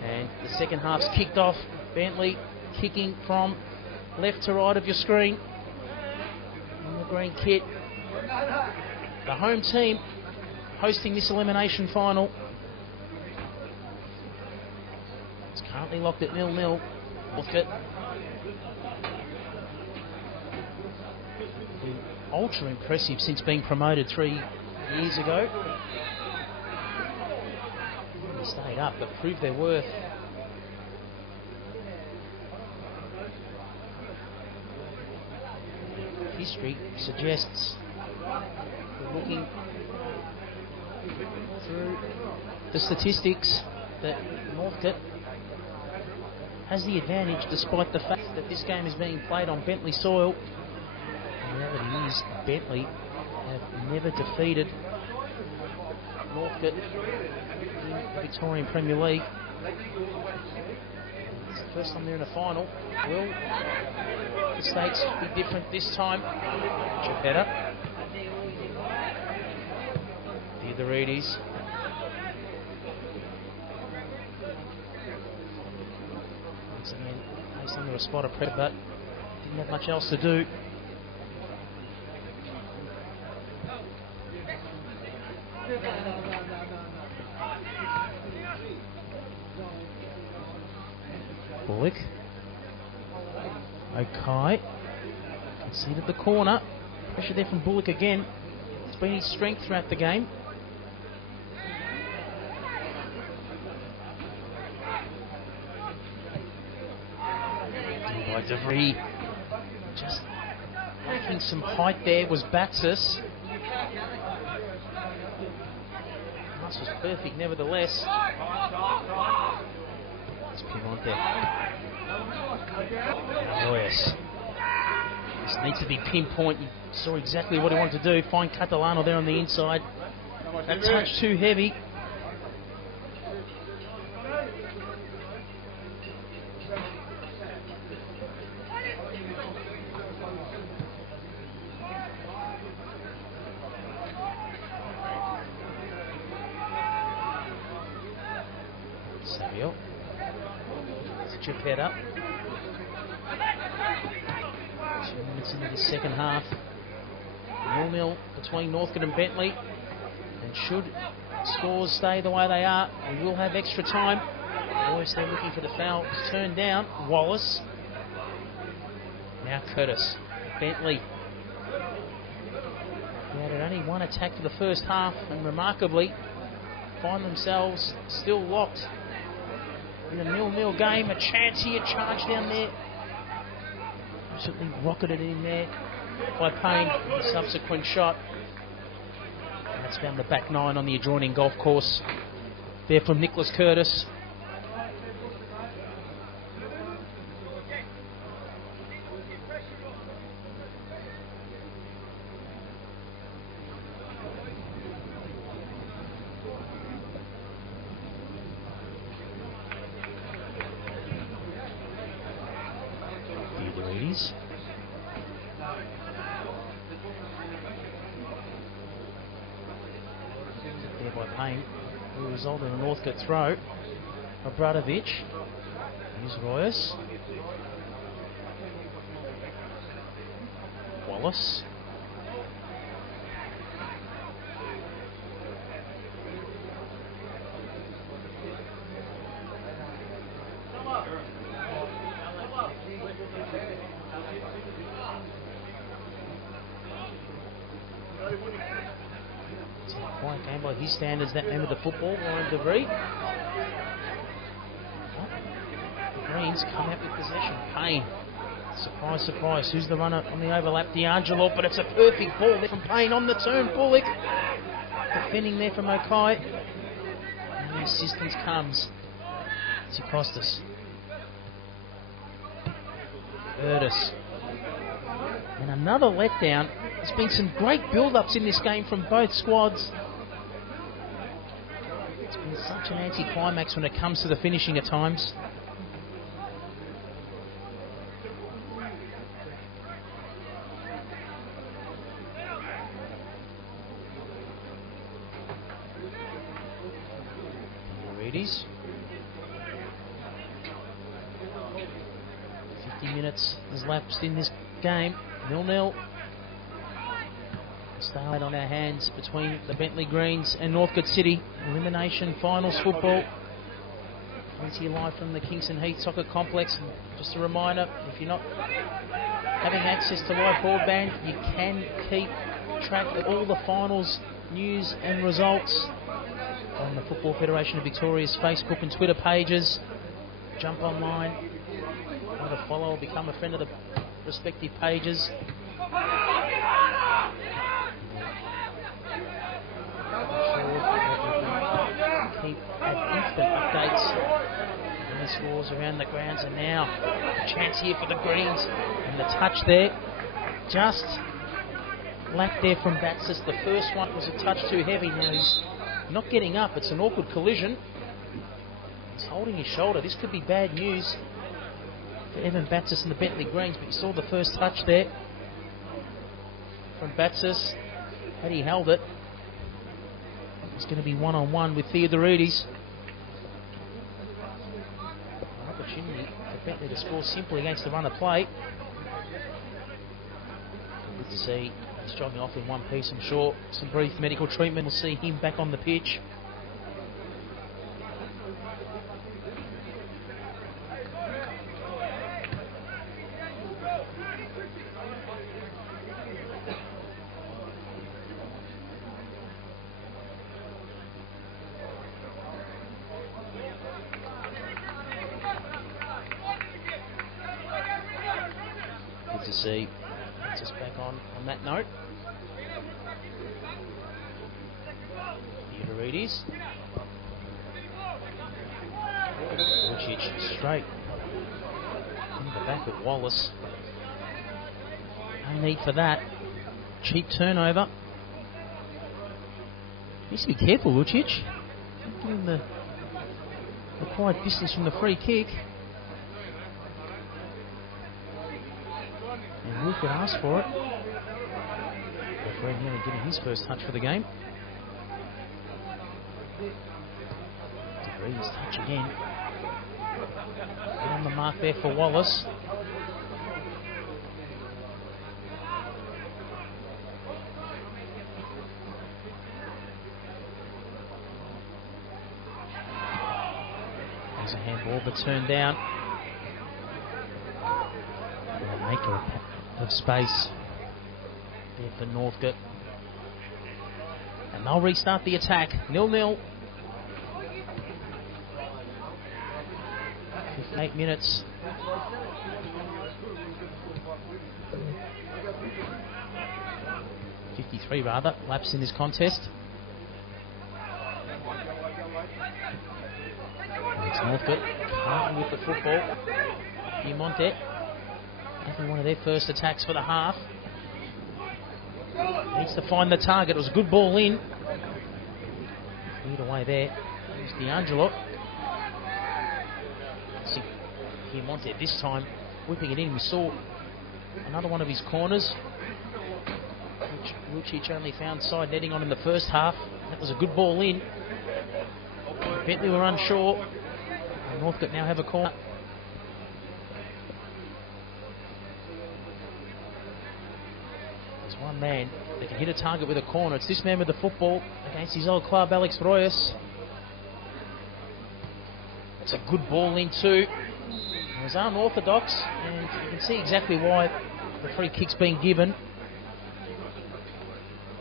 and the second half's kicked off. Bentleigh kicking from left to right of your screen in the green kit. The home team hosting this elimination final. It's currently locked at 0-0. Northcote ultra impressive since being promoted 3 years ago. They stayed up, but proved their worth. History suggests, looking through the statistics, that Northcote has the advantage despite the fact that this game is being played on Bentleigh soil. The reality is Bentleigh have never defeated Northcote in the Victorian Premier League. It's the first time they're in a final. Will the stakes be different this time? Geppetta. The Reedies. Once again, placed under a spot of pressure, but didn't have much else to do. Bullock. Okay. Conceded the corner. Pressure there from Bullock again. It's been his strength throughout the game. By DeVries. Just lacking some height there was Baxis. Pass was perfect nevertheless. It's Piemonte. Oh yes. This needs to be pinpoint. You saw exactly what he wanted to do. Find Catalano there on the inside. That touch too heavy. Samuel. It's Geppetta. 2 minutes into the second half. 0-0 between Northcote and Bentleigh. And should scores stay the way they are, we will have extra time. Royce, they're looking for the foul. It's turned down. Wallace. Now Curtis. Bentleigh. They had only one attack for the first half, and remarkably find themselves still locked in a 0-0 game. A chance here, charge down there. Absolutely rocketed in there by Payne. The subsequent shot. And that's found the back nine on the adjoining golf course. There from Nicholas Curtis. There by Payne, who resulted in a Northcote throw. Obradovic. Here's Royce. Wallace. It's a quiet game by his standards, that end of the football. Warren DeVries. The Greens come out with possession. Payne. Surprise, surprise. Who's the runner on the overlap? D'Angelo, but it's a perfect ball there from Payne on the turn. Bullock defending there from Mackay. And the assistance comes to Costas. Curtis. And another letdown. There's been some great build-ups in this game from both squads. It's been such an anti-climax when it comes to the finishing at times. Reedies. 50 minutes has lapsed in this game. 0-0. Stalemate on our hands between the Bentleigh Greens and Northcote City. Elimination finals football. Coming to you live from the Kingston Heath Soccer Complex. And just a reminder, if you're not having access to live broadband, you can keep track of all the finals news and results on the Football Federation of Victoria's Facebook and Twitter pages. Jump online, want to follow or become a friend of the respective pages. Keep instant updates on the scores around the grounds, and now a chance here for the Greens, and the touch there just lacked there from Batsis. The first one was a touch too heavy. Now he's not getting up. It's an awkward collision. He's holding his shoulder. This could be bad news for Evan Batsis and the Bentleigh Greens, but you saw the first touch there from Batsis. Had he held it, it's going to be one-on-one with Theodorides. An opportunity for Bentleigh to score simply against the run of play. Good to see he's jogging off in one piece. I'm sure some brief medical treatment will see him back on the pitch. To see, let's just back on that note. Theodorides. Vucic straight in the back of Wallace. No need for that. Cheap turnover. Needs to be careful, Vucic. Give him the required distance from the free kick. And Wolf would ask for it. Referee nearly getting his first touch for the game. DeVries touch again. On the mark there for Wallace. There's a handball but turned down. Maker of space there for Northcote, and they'll restart the attack. 0-0. 58 minutes. .53 rather, lapse in this contest. And it's Northcote starting with the football. Piemonte having one of their first attacks for the half. Needs to find the target. It was a good ball in. Lead away there. There's D'Angelo. See Piemonte this time whipping it in. We saw another one of his corners, which Vucic only found side netting on in the first half. That was a good ball in. Bentleigh were unsure. And Northcote now have a corner. One man that can hit a target with a corner. It's this man with the football against his old club, Alex Royas. It's a good ball in too. It was unorthodox, and you can see exactly why the free kick's been given.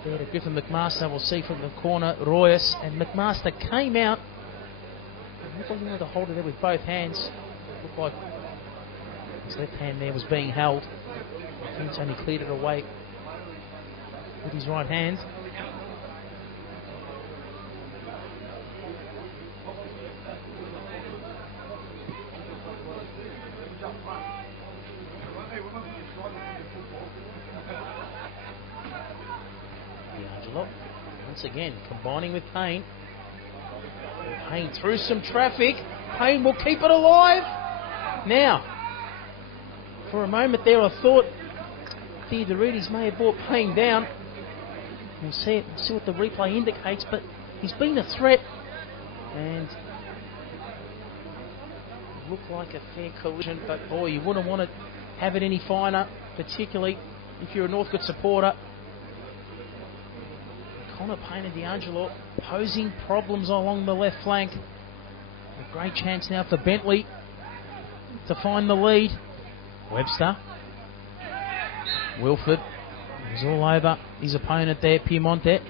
There to Griffin McMaster. We'll see from the corner Royas, and McMaster came out. He wasn't able to hold it there with both hands. It looked like his left hand there was being held. He's only cleared it away with his right hand. Once again, combining with Payne. Payne through some traffic. Payne will keep it alive. Now, for a moment there, I thought Theodorides may have brought Payne down. We'll see what the replay indicates, but he's been a threat and looked like a fair collision, but boy, you wouldn't want to have it any finer, particularly if you're a Northcote supporter. Connor Payne and D'Angelo posing problems along the left flank. A great chance now for Bentleigh to find the lead. Webster. Wilford is all over his opponent there, Piemonte.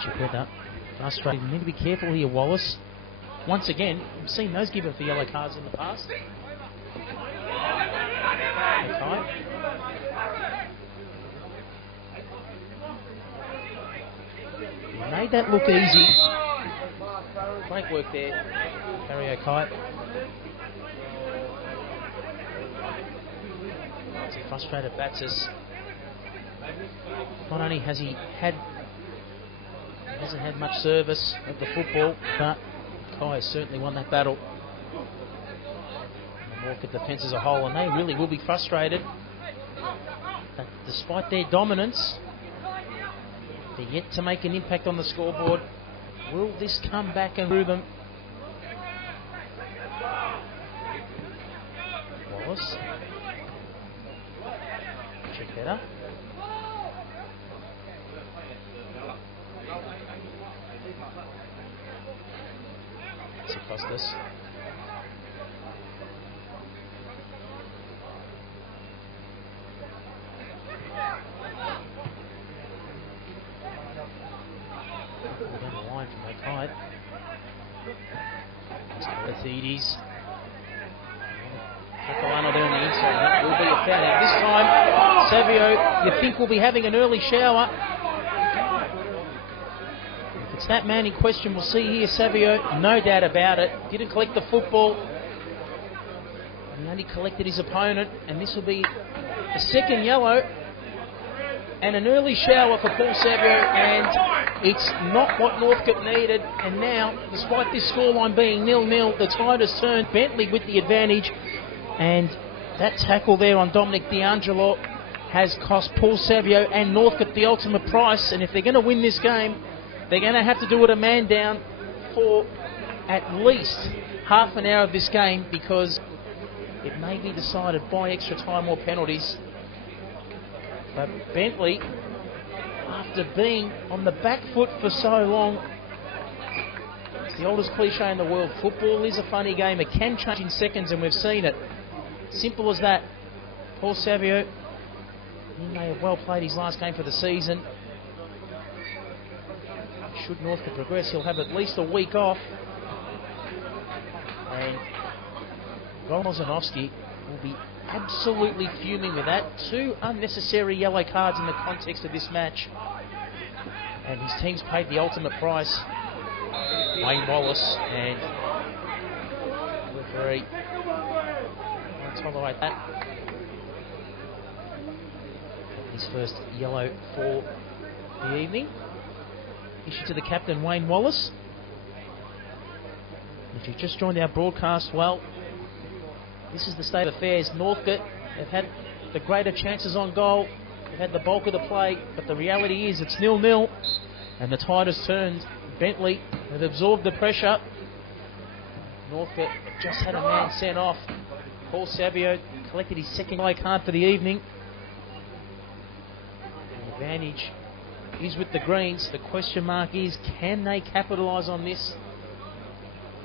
Chipetta. Frustrated. You need to be careful here, Wallace. Once again, we've seen those given for yellow cards in the past. Okay. He made that look easy. Great work there, Harry O'Kite. It's a frustrated Batsis. Not only has he hasn't had much service of the football, but Kai has certainly won that battle. And the Northcote defence as a whole, and they really will be frustrated that despite their dominance, they're yet to make an impact on the scoreboard. Will this come back and through them? Wallace. Check better. Costas. Down the line from O'Kite. Theodorides. Catalano there on the inside. That will be a foul. Now this time, Savio, you think will be having an early shower. If it's that man in question, we'll see here, Savio, no doubt about it. Didn't collect the football. He only collected his opponent, and this will be the second yellow and an early shower for Paul Savio, and it's not what Northcote needed. And now, despite this scoreline being 0-0, the tide has turned. Bentleigh with the advantage, and that tackle there on Dominic D'Angelo has cost Paul Savio and Northcote the ultimate price. And if they're going to win this game, they're going to have to do it a man down for at least half an hour of this game, because it may be decided by extra time or penalties. But Bentleigh, after being on the back foot for so long, it's the oldest cliche in the world, football is a funny game. It can change in seconds, and we've seen it. Simple as that. Paul Savio, he may have well played his last game for the season. Should Northcote progress, he'll have at least a week off. And Romanovsky will be absolutely fuming with that. 2 unnecessary yellow cards in the context of this match. And his team's paid the ultimate price. Wayne Wallace, and referee won't tolerate that. His first yellow for the evening. Issue to the captain, Wayne Wallace. If you've just joined our broadcast, well, this is the state of affairs. Northcote have had the greater chances on goal. They've had the bulk of the play, but the reality is it's 0-0, and the tide has turned. Bentleigh have absorbed the pressure. Northcote just had a man sent off. Paul Savio collected his second yellow card for the evening. The advantage is with the Greens. The question mark is, can they capitalise on this?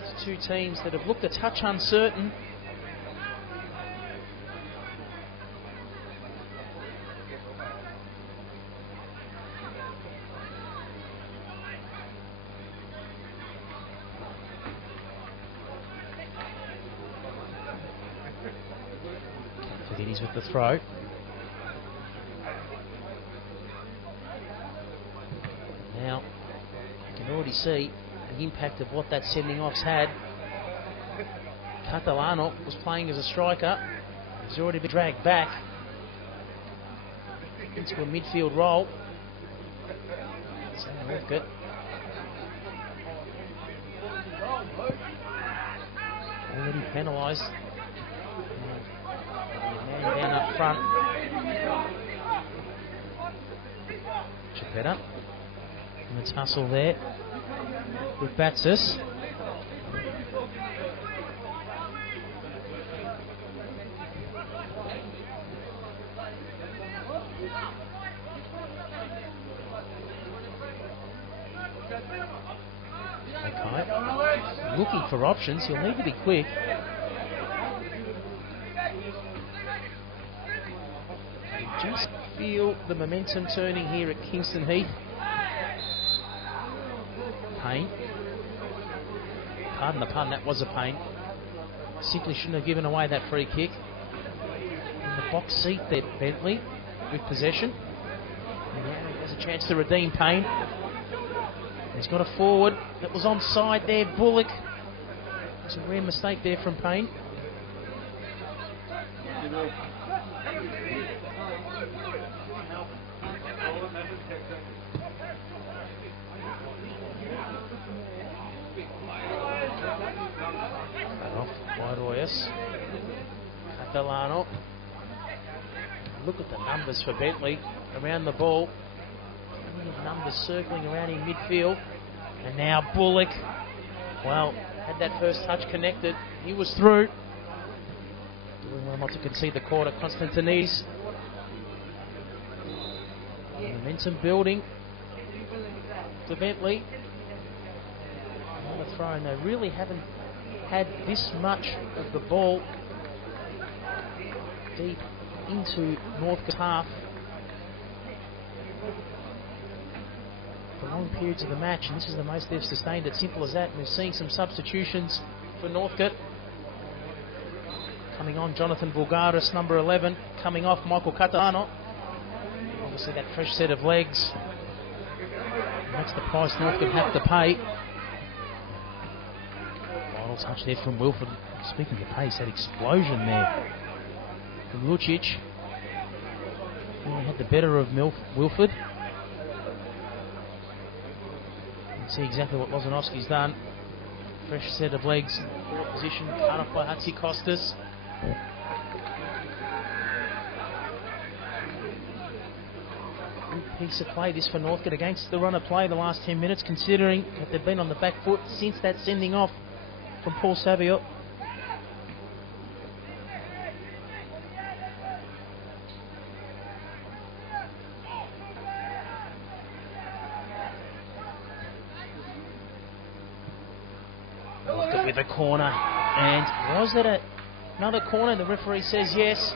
It's 2 teams that have looked a touch uncertain. He's with the throw. Now, you can already see the impact of what that sending off's had. Catalano was playing as a striker. He's already been dragged back. into a midfield role. Northcote. Already penalised. Man down up front. Chipetta. And the tussle there with Batsis. Okay. Looking for options. He'll need to be quick. You just feel the momentum turning here at Kingston Heath. Payne. Pardon the pun, that was a Payne. Simply shouldn't have given away that free kick. In the box seat there, Bentleigh with possession. And now he has a chance to redeem Payne. He's got a forward that was onside there, Bullock. It's a rare mistake there from Payne. Off Catalano. Look at the numbers for Bentleigh around the ball. Plenty of numbers circling around in midfield. And now Bullock. Well, had that first touch connected. He was through. Doing well not to concede the quarter. Constantinis. Momentum building to Bentleigh. Another throw, and they really haven't had this much of the ball deep into Northcote half for long periods of the match, and this is the most they've sustained it. Simple as that. And we're seeing some substitutions for Northcote. Coming on, Jonathan Bulgaris, number 11. Coming off, Michael Catalano. Obviously that fresh set of legs. And that's the price Northcote have to pay. Final touch there from Wilford. Speaking of pace, that explosion there from Lucic. He had the better of Wilford. You can see exactly what Lozanovski's done. Fresh set of legs, forward position, cut off by Hatzikostas. Good piece of play this for Northcote against the run of play the last 10 minutes, considering that they've been on the back foot since that sending off from Paul Saviot. Northcote with a corner, and was it another corner? The referee says yes.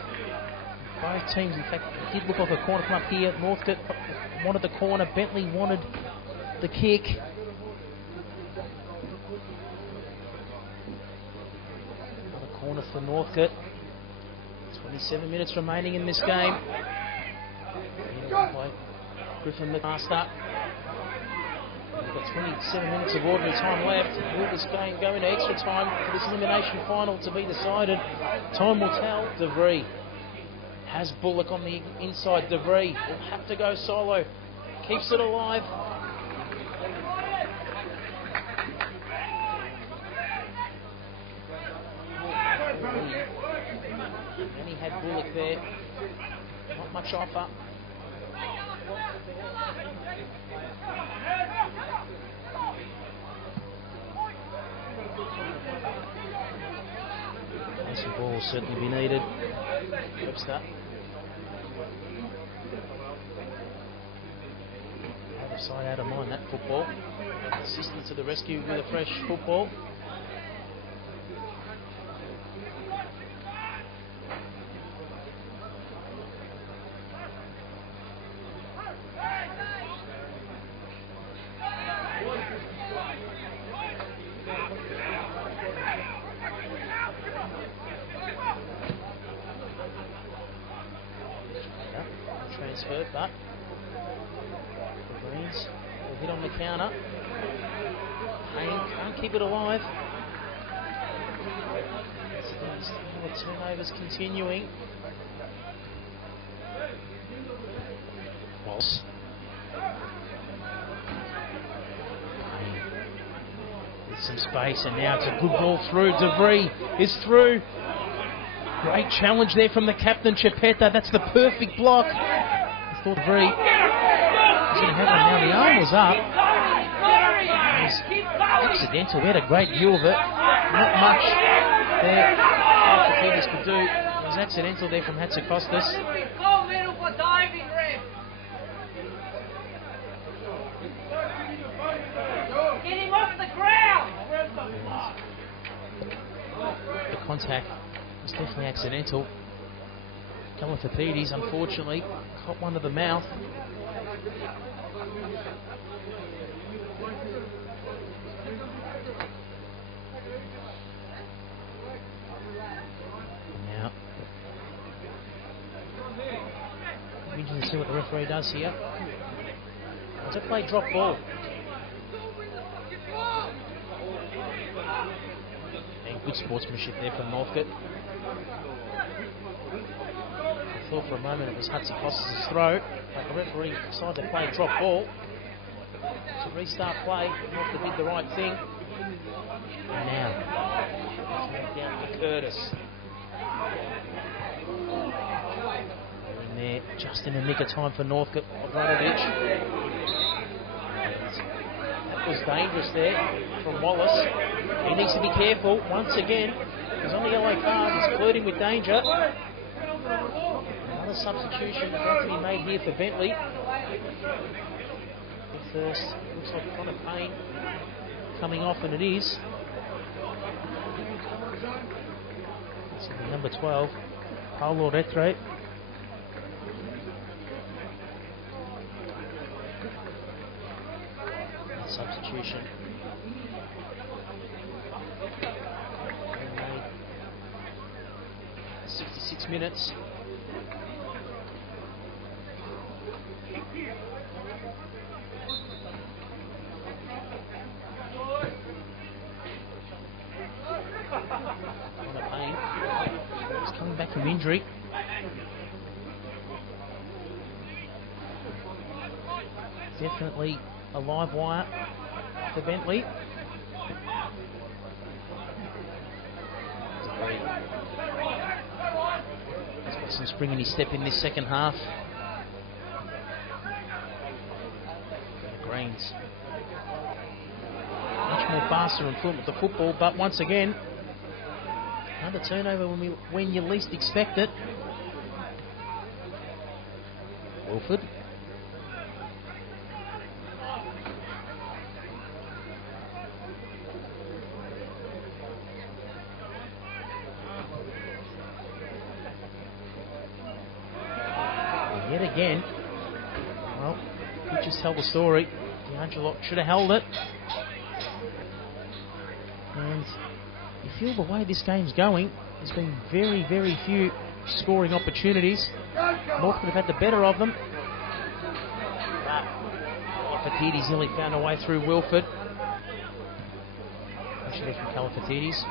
Both teams, in fact, did look like a corner come up here. Northcote wanted the corner, Bentleigh wanted the kick. Another corner for Northcote. 27 minutes remaining in this game. By Griffin McMaster. We've got 27 minutes of ordinary time left. Will this game go into extra time for this elimination final to be decided? Time will tell. DeVries has Bullock on the inside. DeVries will have to go solo. Keeps it alive. And he had Bullock there. Not much offer. Some ball will certainly be needed. Webster. Out of sight, out of mind, that football. Assistant to the rescue with a fresh football. Transfer, but the Greens will hit on the counter. Payne can't keep it alive. The turnovers continuing. Wallace. With some space, and now it's a good ball through. DeVries is through. Great challenge there from the captain, Chipetta. That's the perfect block. I thought DeVries was going to have one. Now the arm was up. It was accidental. We had a great view of it. Not much there Peters could do. It was accidental there from Hatzakostas. Get him off the ground! The contact was definitely accidental. Kalafatides, unfortunately, caught one to the mouth. Now, interesting to see what the referee does here. It's a play drop ball. And good sportsmanship there from Northcote. I thought for a moment it was Hatzakostas' throw, but the referee decided to play drop ball. To restart play, Northcote did the right thing. And now, down to Curtis. They're in there just in the nick of time for Northcote. Obradovic. That was dangerous there from Wallace. He needs to be careful once again. He's on the yellow card. He's flirting with danger. Another substitution about to be made here for Bentleigh. The first looks like Connor Payne coming off, and it is. It's number 12, Paulo Retro. Substitution. 66 minutes. Connor Payne. He's coming back from injury. Definitely a live wire for Bentleigh. He's got some spring in his step in this second half. The Greens. Much more faster and fluent with the football, but once again, another turnover when you least expect it. Wilford. Yet again, well, pictures tell the story. D'Angelo should have held it. And you feel the way this game's going, there's been very, very few scoring opportunities. North could have had the better of them. But Kalafatides nearly found a way through Wilford. Actually from Kalafatides.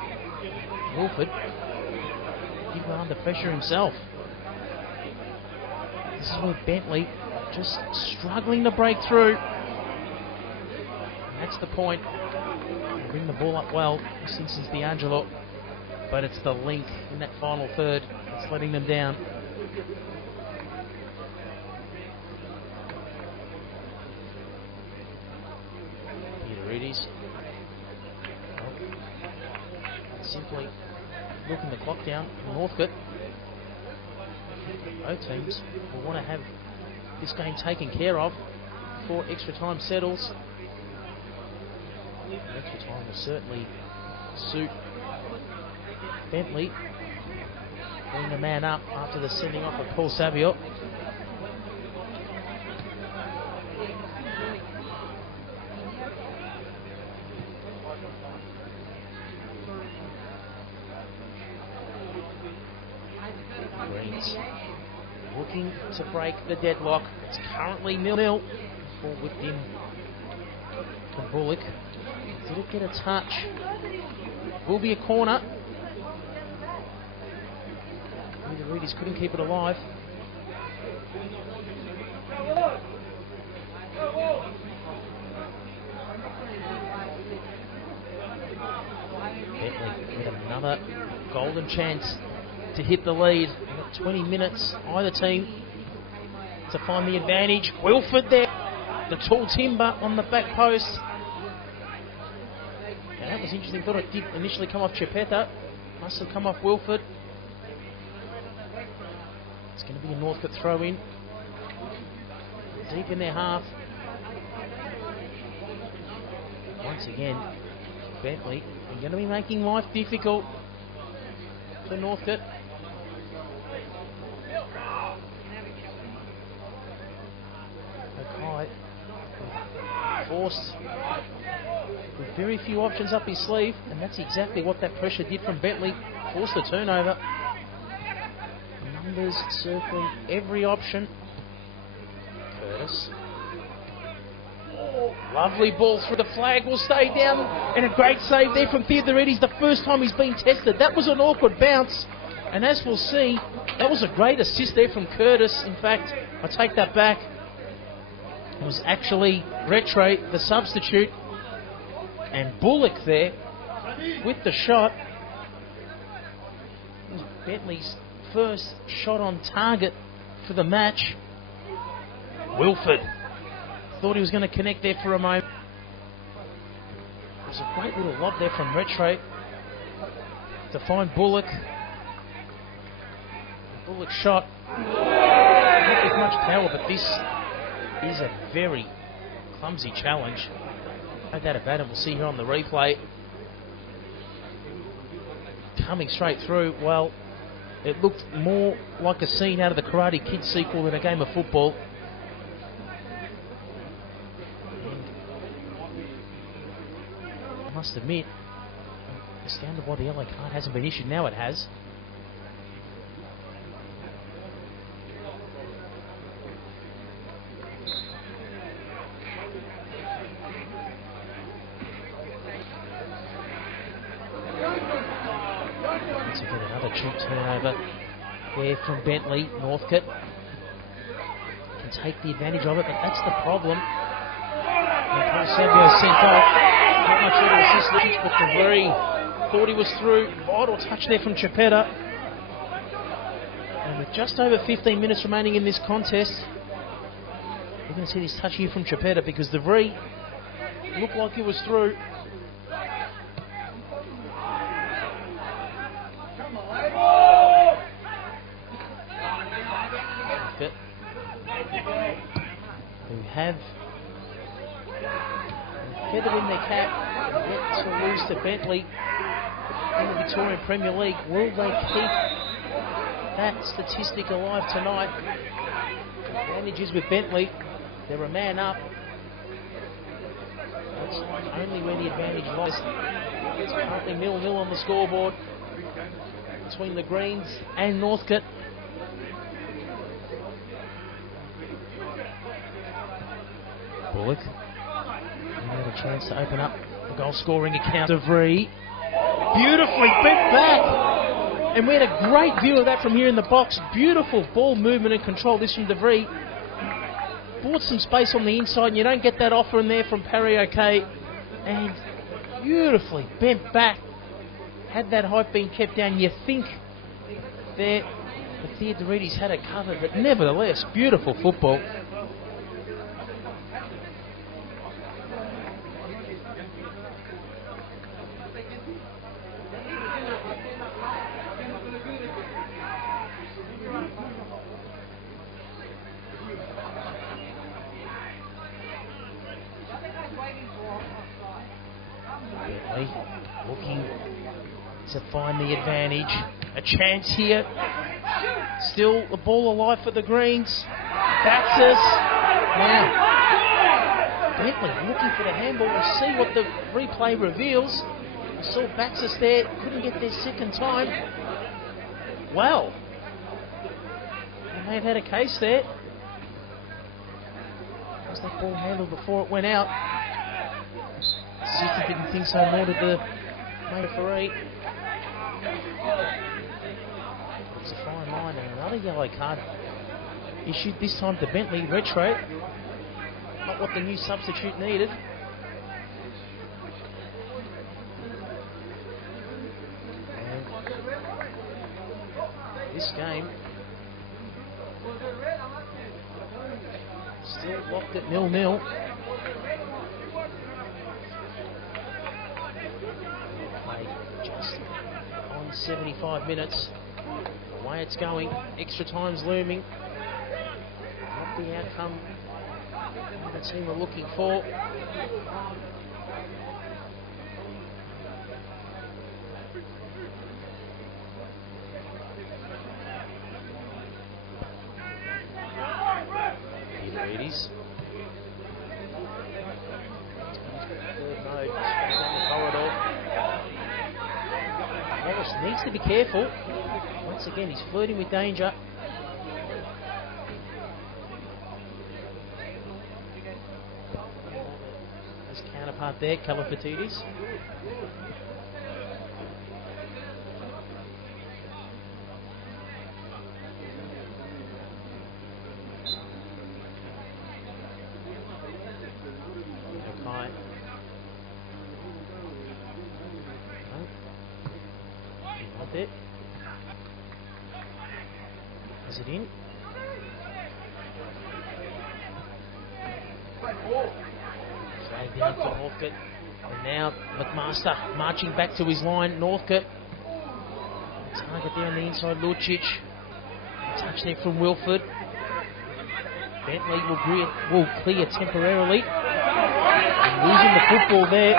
Wilford, he went under pressure himself. This is where Bentleigh just struggling to break through. And that's the point. They bring the ball up well. This instance, D'Angelo. But it's the link in that final third that's letting them down. Peter simply looking the clock down. Northcote. Both teams will want to have this game taken care of before extra time settles. Extra time will certainly suit Bentleigh. Bring the man up after the sending off of Paul Savio. Greens looking to break the deadlock. It's currently 0-0. Ball whipped in from Bullock. Did it get a touch? Will be a corner. The Reeders couldn't keep it alive. Another golden chance to hit the lead. We've got 20 minutes, either team, to find the advantage. Wilford there, the tall timber on the back post. And that was interesting. Thought it did initially come off Chipeta. Must have come off Wilford. It's going to be a Northcote throw in. Deep in their half. Once again, Bentleigh are going to be making life difficult for Northcote. Okay. Forced with very few options up his sleeve, and that's exactly what that pressure did from Bentleigh. Forced the turnover. Numbers circling every option. Curtis. Lovely ball through. The flag will stay down, and a great save there from Theodorides. The first time he's been tested. That was an awkward bounce, and as we'll see, that was a great assist there from Curtis. In fact, I take that back. It was actually Retro, the substitute, and Bullock there with the shot. It was Bentleigh's first shot on target for the match. Wilford thought he was going to connect there for a moment. It was a great little lob there from Retro to find Bullock. Bullock's shot, not with much power, but this is a very clumsy challenge. No doubt about it. We'll see here on the replay. Coming straight through. Well, it looked more like a scene out of the Karate Kid sequel than a game of football. I must admit, astounded why the yellow card hasn't been issued. Now it has. Once again, another cheap turnover there from Bentleigh. Northcote can take the advantage of it, but that's the problem. And Paul Savio sent off. Not much little assistance, but the very thought he was through. Vital touch there from Chipeta. And with just over 15 minutes remaining in this contest, we're going to see this touch here from Chipeta because the V looked like he was through. Who have feather in their cap, yet to lose to Bentleigh in the Victorian Premier League. Will they keep that statistic alive tonight? The advantage is with Bentleigh. They're a man up. That's only where the advantage lies. It's currently 0-0 on the scoreboard between the Greens and Northcote. Bullock. Another chance to open up the goal scoring account. DeVries beautifully bent back, and we had a great view of that from here in the box. Beautiful ball movement and control. This from DeVries. Bought some space on the inside, and you don't get that offer in there from Parioke. And beautifully bent back. Had that height been kept down, you think there the Theodorides had it covered, but nevertheless, beautiful football. Looking to find the advantage. A chance here. Still the ball alive for the Greens. Baxis. Now, Bentleigh looking for the handball. We'll see what the replay reveals. We saw Baxis there. Couldn't get there second time. Well, they may have had a case there. Was that ball handled before it went out? Assistant didn't think so, nor did the referee. It's a fine line, and another yellow card issued, this time to Bentleigh. Retro, not what the new substitute needed. game. Still locked at 0-0. Played just on 75 minutes. The way it's going, extra time's looming. Not the outcome the team are looking for. Ladies. Third mode, down the corridor. Wallace needs to be careful. Once again, he's flirting with danger. His counterpart there, Calafatides. It. Is it in? Flag down to Northcote. And now McMaster marching back to his line. Northcote. Target down the inside, Lucic. Touch there from Wilford. Bentleigh will clear temporarily. And losing the football there.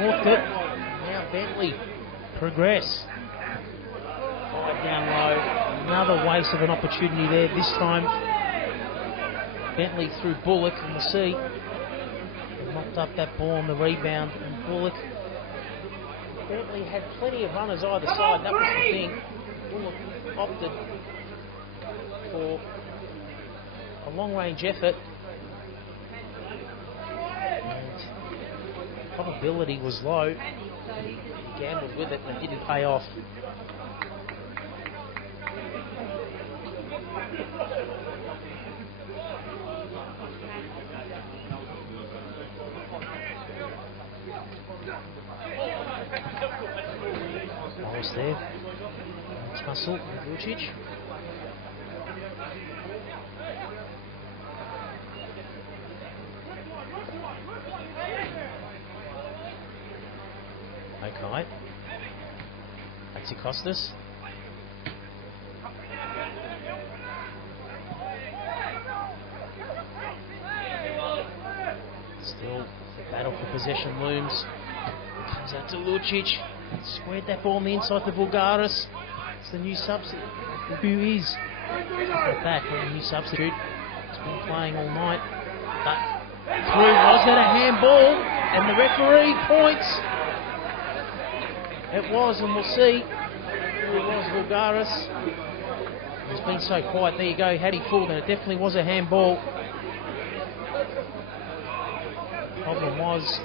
Northcote. Now Bentleigh. Progress. 5 down low. Another waste of an opportunity there. This time, Bentleigh through Bullock, and we'll see. They knocked up that ball on the rebound, and Bullock. Bentleigh had plenty of runners either side. That was the thing. Bullock opted for a long-range effort, and probability was low. Gambled with it and it didn't pay off. Wallace there. Tussle with Lucic. Okay. Costas. Still, the battle for possession looms. Comes out to Lucic. Squared that ball on the inside to Vulgaris. It's the new substitute. Who is? Back on the new substitute. It's been playing all night. But through, was that a handball? And the referee points. It was, and we'll see. It was Vulgaris. He's been so quiet. There you go. Had he fooled, and it definitely was a handball. The problem was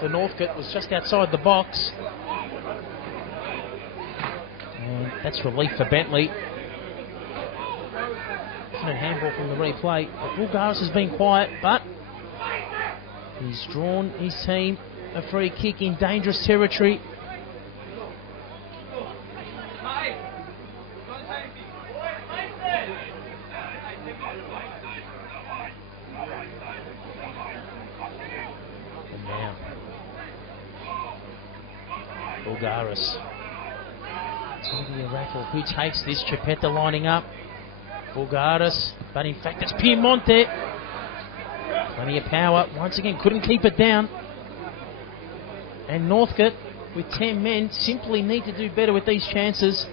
for Northcote was just outside the box. And that's relief for Bentleigh. Definite handball from the replay. But Vulgaris has been quiet, but he's drawn his team a free kick in dangerous territory. Vulgaris. It's going to be a raffle. Who takes this? Chipetta lining up. Vulgaris. But in fact, it's Piemonte. Plenty of power. Once again, couldn't keep it down. And Northcote, with 10 men, simply need to do better with these chances.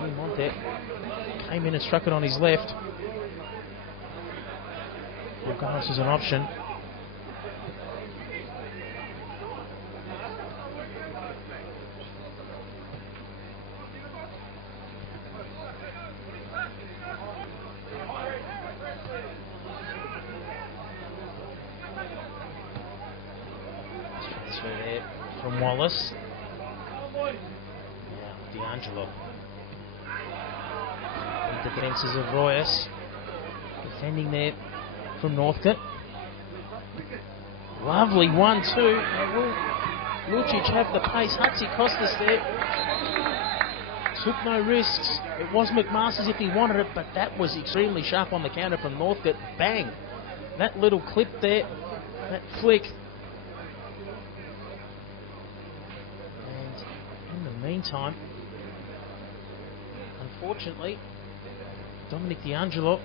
Piemonte came in and struck it on his left. Vulgaris is an option. There from Wallace. Now D'Angelo. The defences of Royas. Defending there from Northcote. Lovely 1-2. Will Lucic have the pace? Hatzi Costas there. took no risks. It was McMaster's if he wanted it, but that was extremely sharp on the counter from Northcote. Bang! That little clip there, that flick. And in the meantime, unfortunately, Dominic D'Angelo,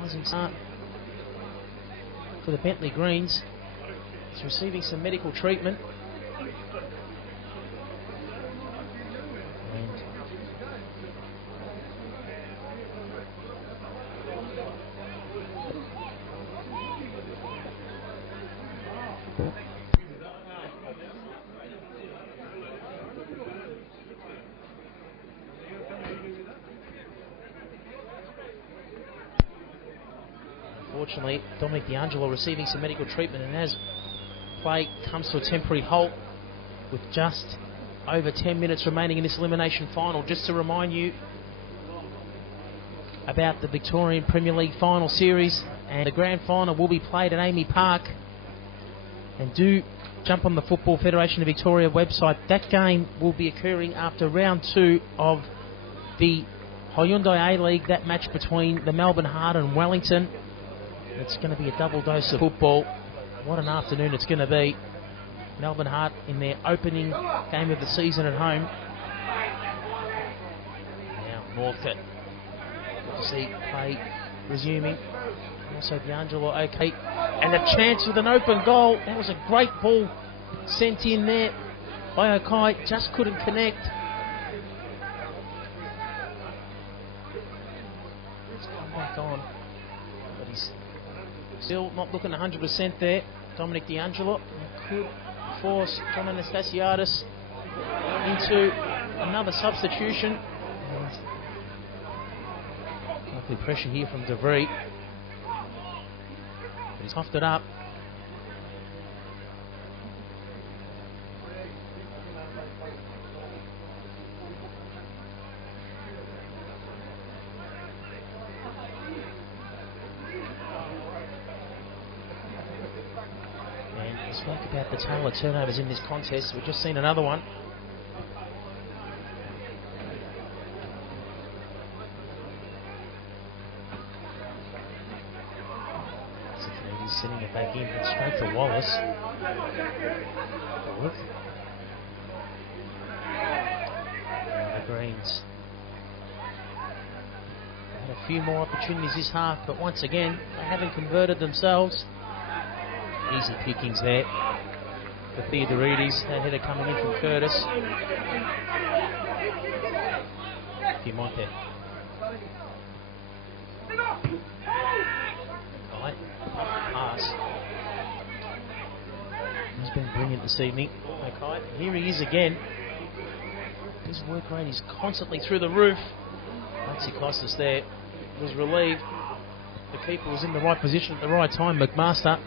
rising start for the Bentleigh Greens, is receiving some medical treatment. Unfortunately, Dominic D'Angelo receiving some medical treatment, and as play comes to a temporary halt with just over 10 minutes remaining in this elimination final. Just to remind you about the Victorian Premier League final series, and the grand final will be played at Amy Park. And do jump on the Football Federation of Victoria website. That game will be occurring after round 2 of the Hyundai A-League, that match between the Melbourne Heart and Wellington. It's going to be a double dose of football. What an afternoon it's going to be. Melbourne Heart in their opening game of the season at home. Now Northcote. Good to see play resuming. Also D'Angelo okay. And a chance with an open goal. That was a great ball sent in there by Okai. Just couldn't connect. Let's come back on. But he's still not looking 100% there. Dominic D'Angelo could force John Anastasiadis into another substitution. Likely pressure here from DeVries. But he's huffed it up. Spoke about the total of turnovers in this contest. We've just seen another one. He's sending it back in, but straight to Wallace. The Greens had a few more opportunities this half, but once again, they haven't converted themselves. Easy pickings there for Theodoridis. That header coming in from Curtis. Piemonte. Right. Pass. He's been brilliant this evening. Okay. Here he is again. His work rate is constantly through the roof. Maxi Costas there was relieved. The keeper was in the right position at the right time, McMaster.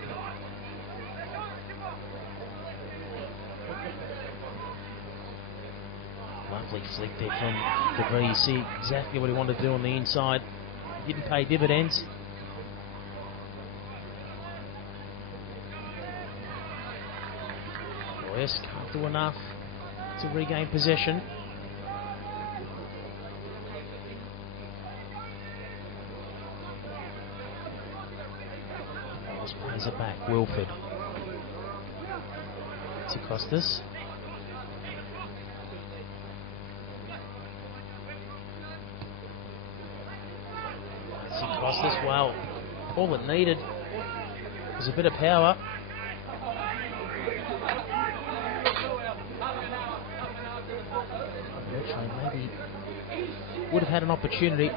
Lovely flick there from DeVries. You see exactly what he wanted to do on the inside. He didn't pay dividends. West can't do enough to regain possession. Wallace plays it back. Wilford. To Costas. Costas, well, all it needed was a bit of power. Maybe would have had an opportunity.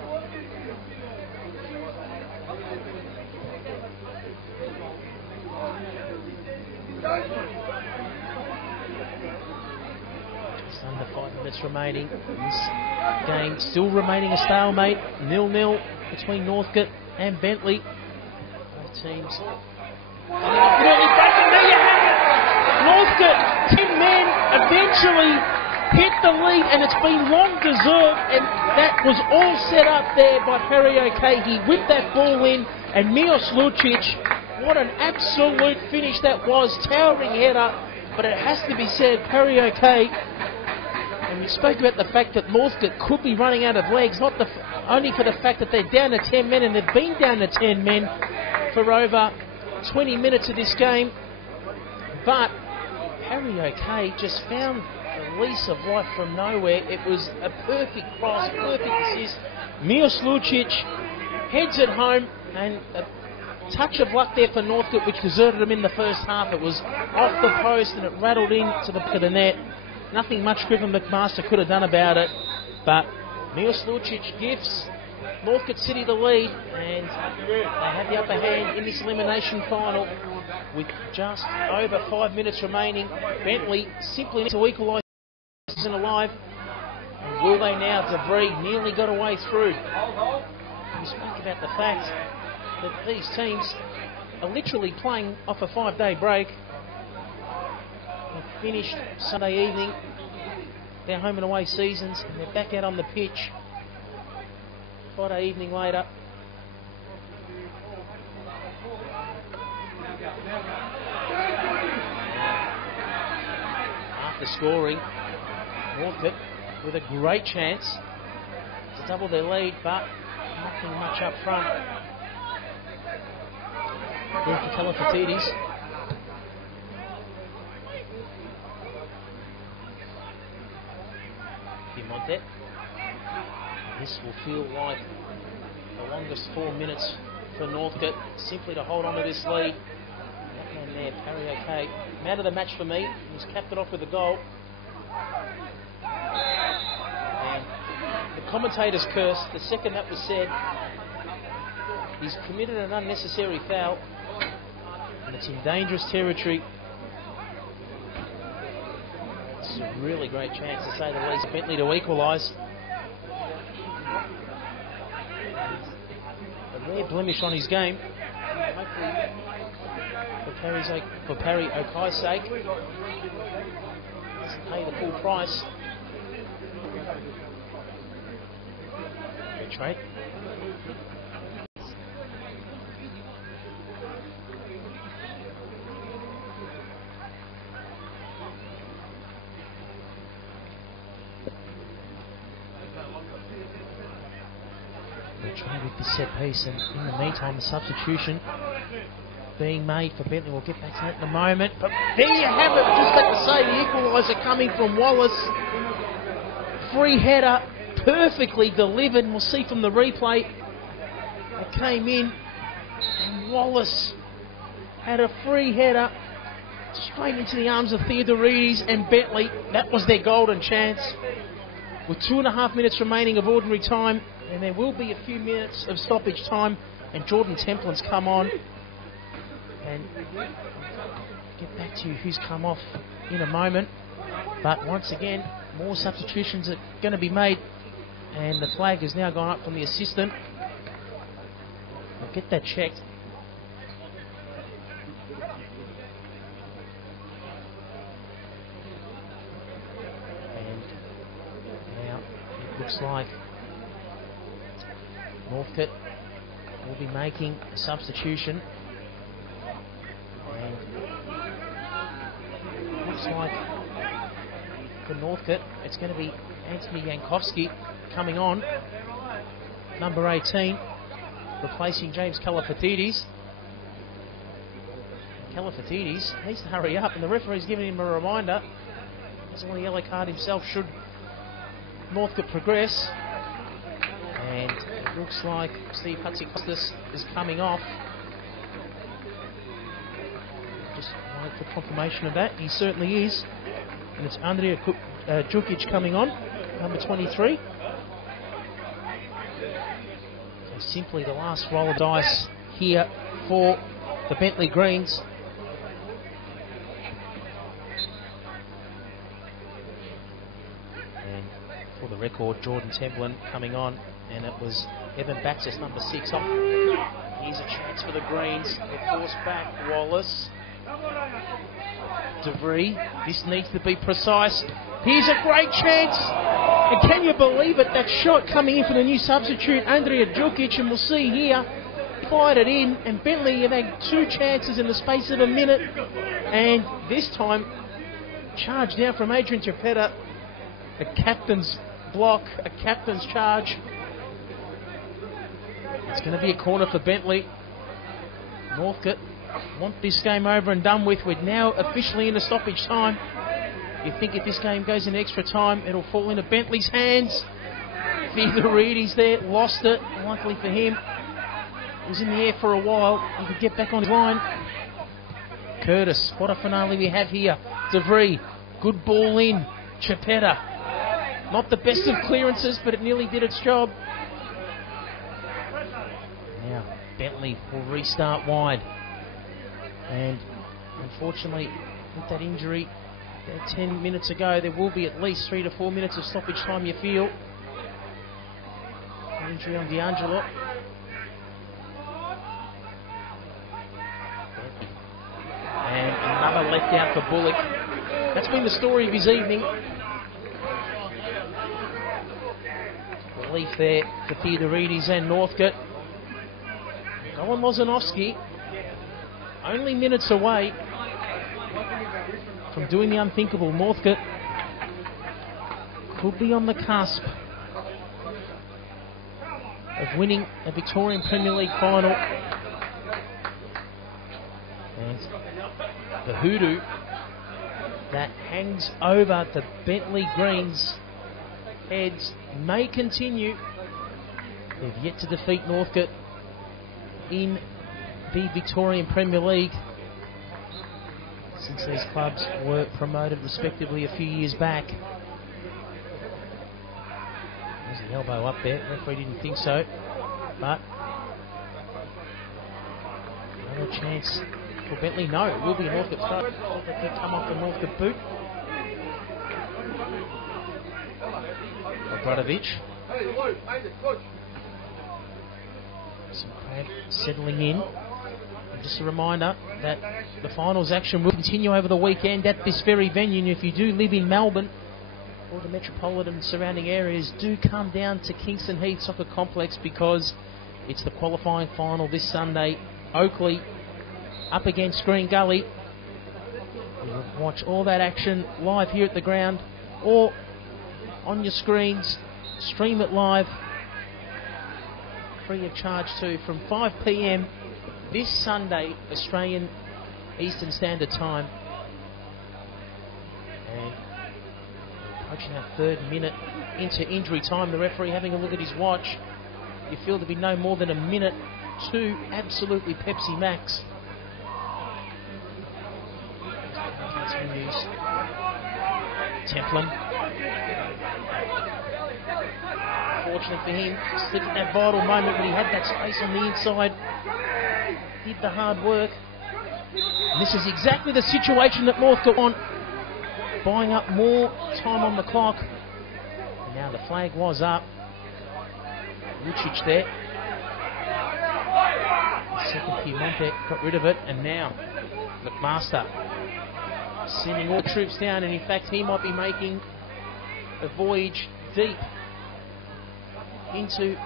Just under 5 minutes remaining. This game still remaining a stalemate, 0-0 between Northcote and Bentleigh. Both teams coming up with it. There you have it. Northcote, 10 men, eventually hit the lead, and it's been long deserved, and that was all set up there by Perry O'Kay. He whipped that ball in, and Mios Lucic, what an absolute finish that was. Towering header, but it has to be said, Perry O'Kay, and And we spoke about the fact that Northcote could be running out of legs, not only for the fact that they're down to 10 men, and they've been down to 10 men for over 20 minutes of this game. But Harry O'Kay just found the lease of life from nowhere. It was a perfect cross, perfect assist. Milos Lucic heads it home, and a touch of luck there for Northcote, which deserted them in the first half. It was off the post and it rattled into the back of the net. Nothing much Griffin McMaster could have done about it, but Milos Lucic gives Northcote City the lead, and they have the upper hand in this elimination final with just over 5 minutes remaining. Bentleigh simply need to equalise and alive. And will they now? DeVries nearly got away through. We spoke about the fact that these teams are literally playing off a 5-day break. They've finished Sunday evening their home and away seasons, and they're back out on the pitch Friday evening later. After scoring, Northcote with a great chance to double their lead, but nothing much up front. There for Calafatidis. Montet. This will feel like the longest 4 minutes for Northcote, simply to hold on to this lead. And there, Harry O'Kay, man of the match for me. He's capped it off with a goal. And the commentator's curse, the second that was said, he's committed an unnecessary foul, and it's in dangerous territory. It's a really great chance, to say the least, Bentleigh to equalise. A rare blemish on his game. Hopefully, for Harry O'Kay's sake, doesn't pay the full price. Good trade. Try with the set piece, and in the meantime the substitution being made for Bentleigh. We'll get back to that in a moment, but there you have it. Just like to say, the equaliser coming from Wallace. Free header, perfectly delivered, and we'll see from the replay it came in, and Wallace had a free header straight into the arms of Theodorides and Bentleigh. That was their golden chance. With 2.5 minutes remaining of ordinary time, and there will be a few minutes of stoppage time, and Jordan Templin's come on. And get back to who's come off in a moment. But once again, more substitutions are going to be made, and the flag has now gone up from the assistant. We'll get that checked. And now it looks like Northcote will be making a substitution, and it looks like for Northcote it's going to be Anthony Jankowski coming on, number 18, replacing James Calafatidis. Calafatidis needs to hurry up, and the referee's giving him a reminder. Doesn't want a yellow card himself should Northcote progress. And it looks like Steve Hatzikostas is coming off. Just wait for confirmation of that. He certainly is. And it's Andrija Djukic coming on, number 23. So simply the last roll of dice here for the Bentleigh Greens. And for the record, Jordan Templin coming on. And it was Evan Baxis, number 6. Here's a chance for the Greens. They're forced back. Wallace. DeVries. This needs to be precise. Here's a great chance. And can you believe it? That shot coming in for the new substitute, Andrija Djukic. And we'll see here. Fired it in. And Bentleigh have had 2 chances in the space of a minute. And this time, charge down from Adrian Chapetta. A captain's block, a captain's charge. It's going to be a corner for Bentleigh. Northcote want this game over and done with. We're now officially into stoppage time. You think if this game goes in extra time, it'll fall into Bentleigh's hands. Theodorides there, lost it. Luckily for him, it was in the air for a while. He could get back on his line. Curtis, what a finale we have here. DeVries, good ball in. Chipetta, not the best of clearances, but it nearly did its job. Now, Bentleigh will restart wide. And unfortunately, with that injury 10 minutes ago, there will be at least 3 to 4 minutes of stoppage time, you feel. An injury on D'Angelo. And another left out for Bullock. That's been the story of his evening. Relief there for Theodorides and Northcote. Going Lozanovsky, only minutes away from doing the unthinkable. Northcote could be on the cusp of winning a Victorian Premier League final. And the hoodoo that hangs over the Bentleigh Greens heads may continue. They've yet to defeat Northcote in the Victorian Premier League since these clubs were promoted respectively a few years back. There's the elbow up there. Referee didn't think so, but another chance for Bentleigh. No, it will be a Northcote start. They could come off the Northcote boot. Obradovic. Some crowd settling in. And just a reminder that the finals action will continue over the weekend at this very venue. And if you do live in Melbourne or the metropolitan and surrounding areas, do come down to Kingston Heath Soccer Complex, because it's the qualifying final this Sunday. Oakley up against Green Gully. You'll watch all that action live here at the ground or on your screens. Stream it live, free of charge too, from 5 p.m. this Sunday, Australian Eastern Standard Time. And approaching our 3rd minute into injury time. The referee having a look at his watch. You feel to be no more than a minute to absolutely Pepsi Max. Continues. Templin. Fortunate for him, slipped at that vital moment, but he had that space on the inside. Did the hard work. And this is exactly the situation that Northcote want. Buying up more time on the clock. And now the flag was up. Lucic there. Second Piemonte got rid of it, and now McMaster sending all troops down, and in fact he might be making a voyage deep into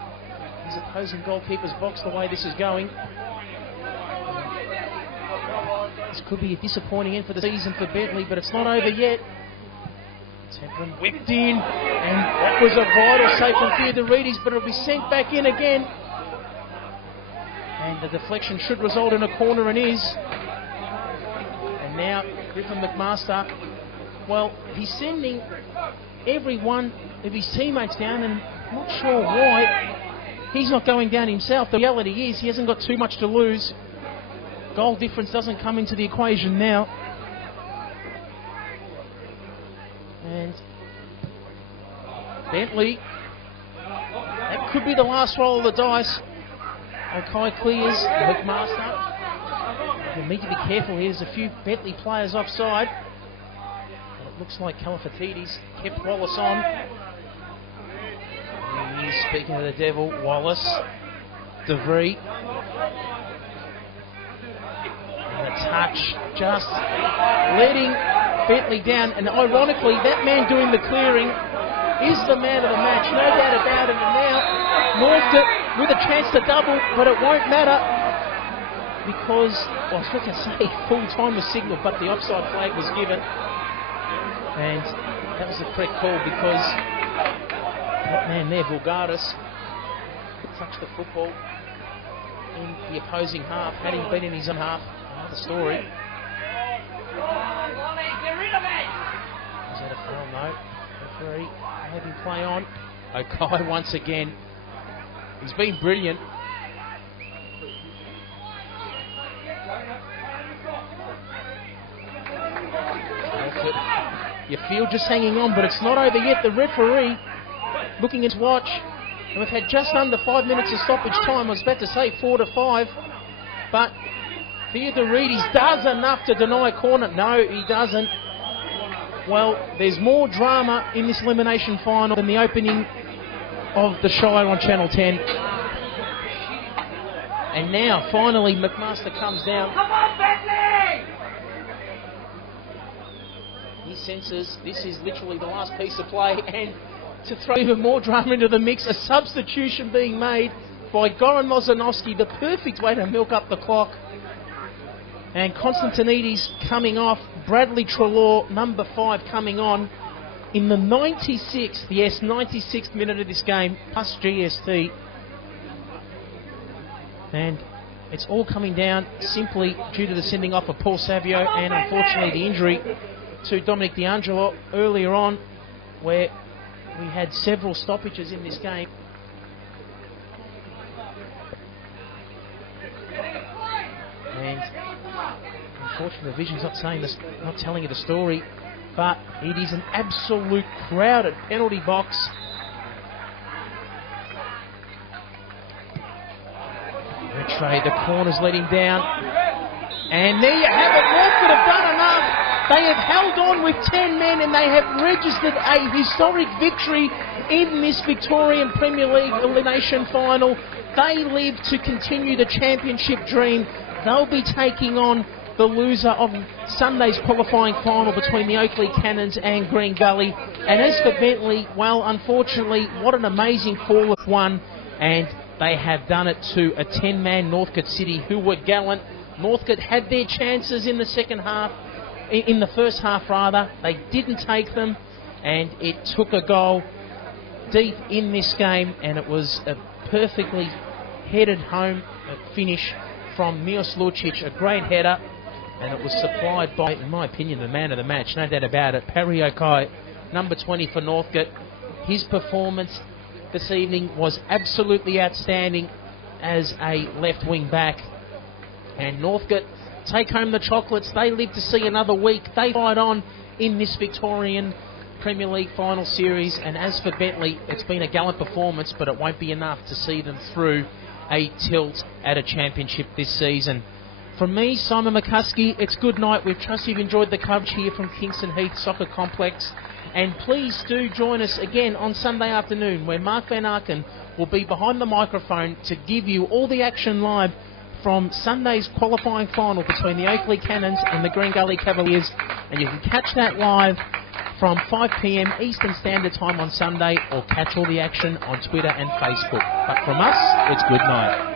his opposing goalkeeper's box the way this is going. This could be a disappointing end for the season for Bentleigh, but it's not over yet. Templin whipped in, and that was a vital save from Theodorides, but it'll be sent back in again. And the deflection should result in a corner, and is. And now Griffin McMaster, well, he's sending every one of his teammates down, and I'm not sure why he's not going down himself. The reality is he hasn't got too much to lose. Goal difference doesn't come into the equation now. And Bentleigh, that could be the last roll of the dice. Okai clears. McMaster. You need to be careful here. There's a few Bentleigh players offside. And it looks like Kalafatidis kept Wallace on. And he's speaking of the devil, Wallace. DeVries. And a touch, just letting Bentleigh down. And ironically, that man doing the clearing is the man of the match, no doubt about it. And now Northcote with a chance to double, but it won't matter because, well, I was going to say full time was signalled, but the offside flag was given. And that was the correct call because that man there, Vulgaris, touched the football in the opposing half. Had he been in his own half, another story. Is that a foul? No. Referee had him play on. Okai once again. He's been brilliant. You feel just hanging on, but it's not over yet. The referee looking at his watch, and we've had just under 5 minutes of stoppage time. I was about to say 4 to 5, but Theodoridis does enough to deny a corner. No, he doesn't. Well, there's more drama in this elimination final than the opening of the Shire on Channel 10. And now, finally, McMaster comes down. Come on, Bentleigh! He senses this is literally the last piece of play, and to throw even more drama into the mix, a substitution being made by Goran Lozanovski, the perfect way to milk up the clock. And Konstantinidis coming off, Bradley Trelaw, number 5, coming on in the 96th, yes, 96th minute of this game, plus GST. And it's all coming down simply due to the sending off of Paul Savio and unfortunately the injury to Dominic D'Angelo earlier on, where we had several stoppages in this game. And unfortunately, the Vision's not telling you the story, but it is an absolute crowded penalty box. Retray, the corners let him down. And there you have it. Northcote have done enough. They have held on with 10 men and they have registered a historic victory in this Victorian Premier League elimination final. They live to continue the championship dream. They'll be taking on the loser of Sunday's qualifying final between the Oakley Cannons and Green Gully. And as for Bentleigh, well, unfortunately, what an amazing 4-1, and they have done it to a 10-man Northcote City who were gallant. Northcote had their chances in the second half, in the first half rather. They didn't take them, and it took a goal deep in this game, and it was a perfectly headed home finish from Milos Lucic, a great header, and it was supplied by, in my opinion, the man of the match, no doubt about it, Perry Okai, number 20 for Northcote. His performance this evening was absolutely outstanding as a left wing back, and Northcote take home the chocolates. They live to see another week. They fight on in this Victorian Premier League final series, and as for Bentleigh, it's been a gallant performance, but it won't be enough to see them through a tilt at a championship this season. From me, Simon McCuskey, it's good night. We trust you've enjoyed the coverage here from Kingston Heath Soccer Complex, and please do join us again on Sunday afternoon, where Mark Van Arken will be behind the microphone to give you all the action live from Sunday's qualifying final between the Oakley Cannons and the Green Gully Cavaliers, and you can catch that live from 5 p.m. Eastern Standard Time on Sunday, or catch all the action on Twitter and Facebook. But from us, it's good night.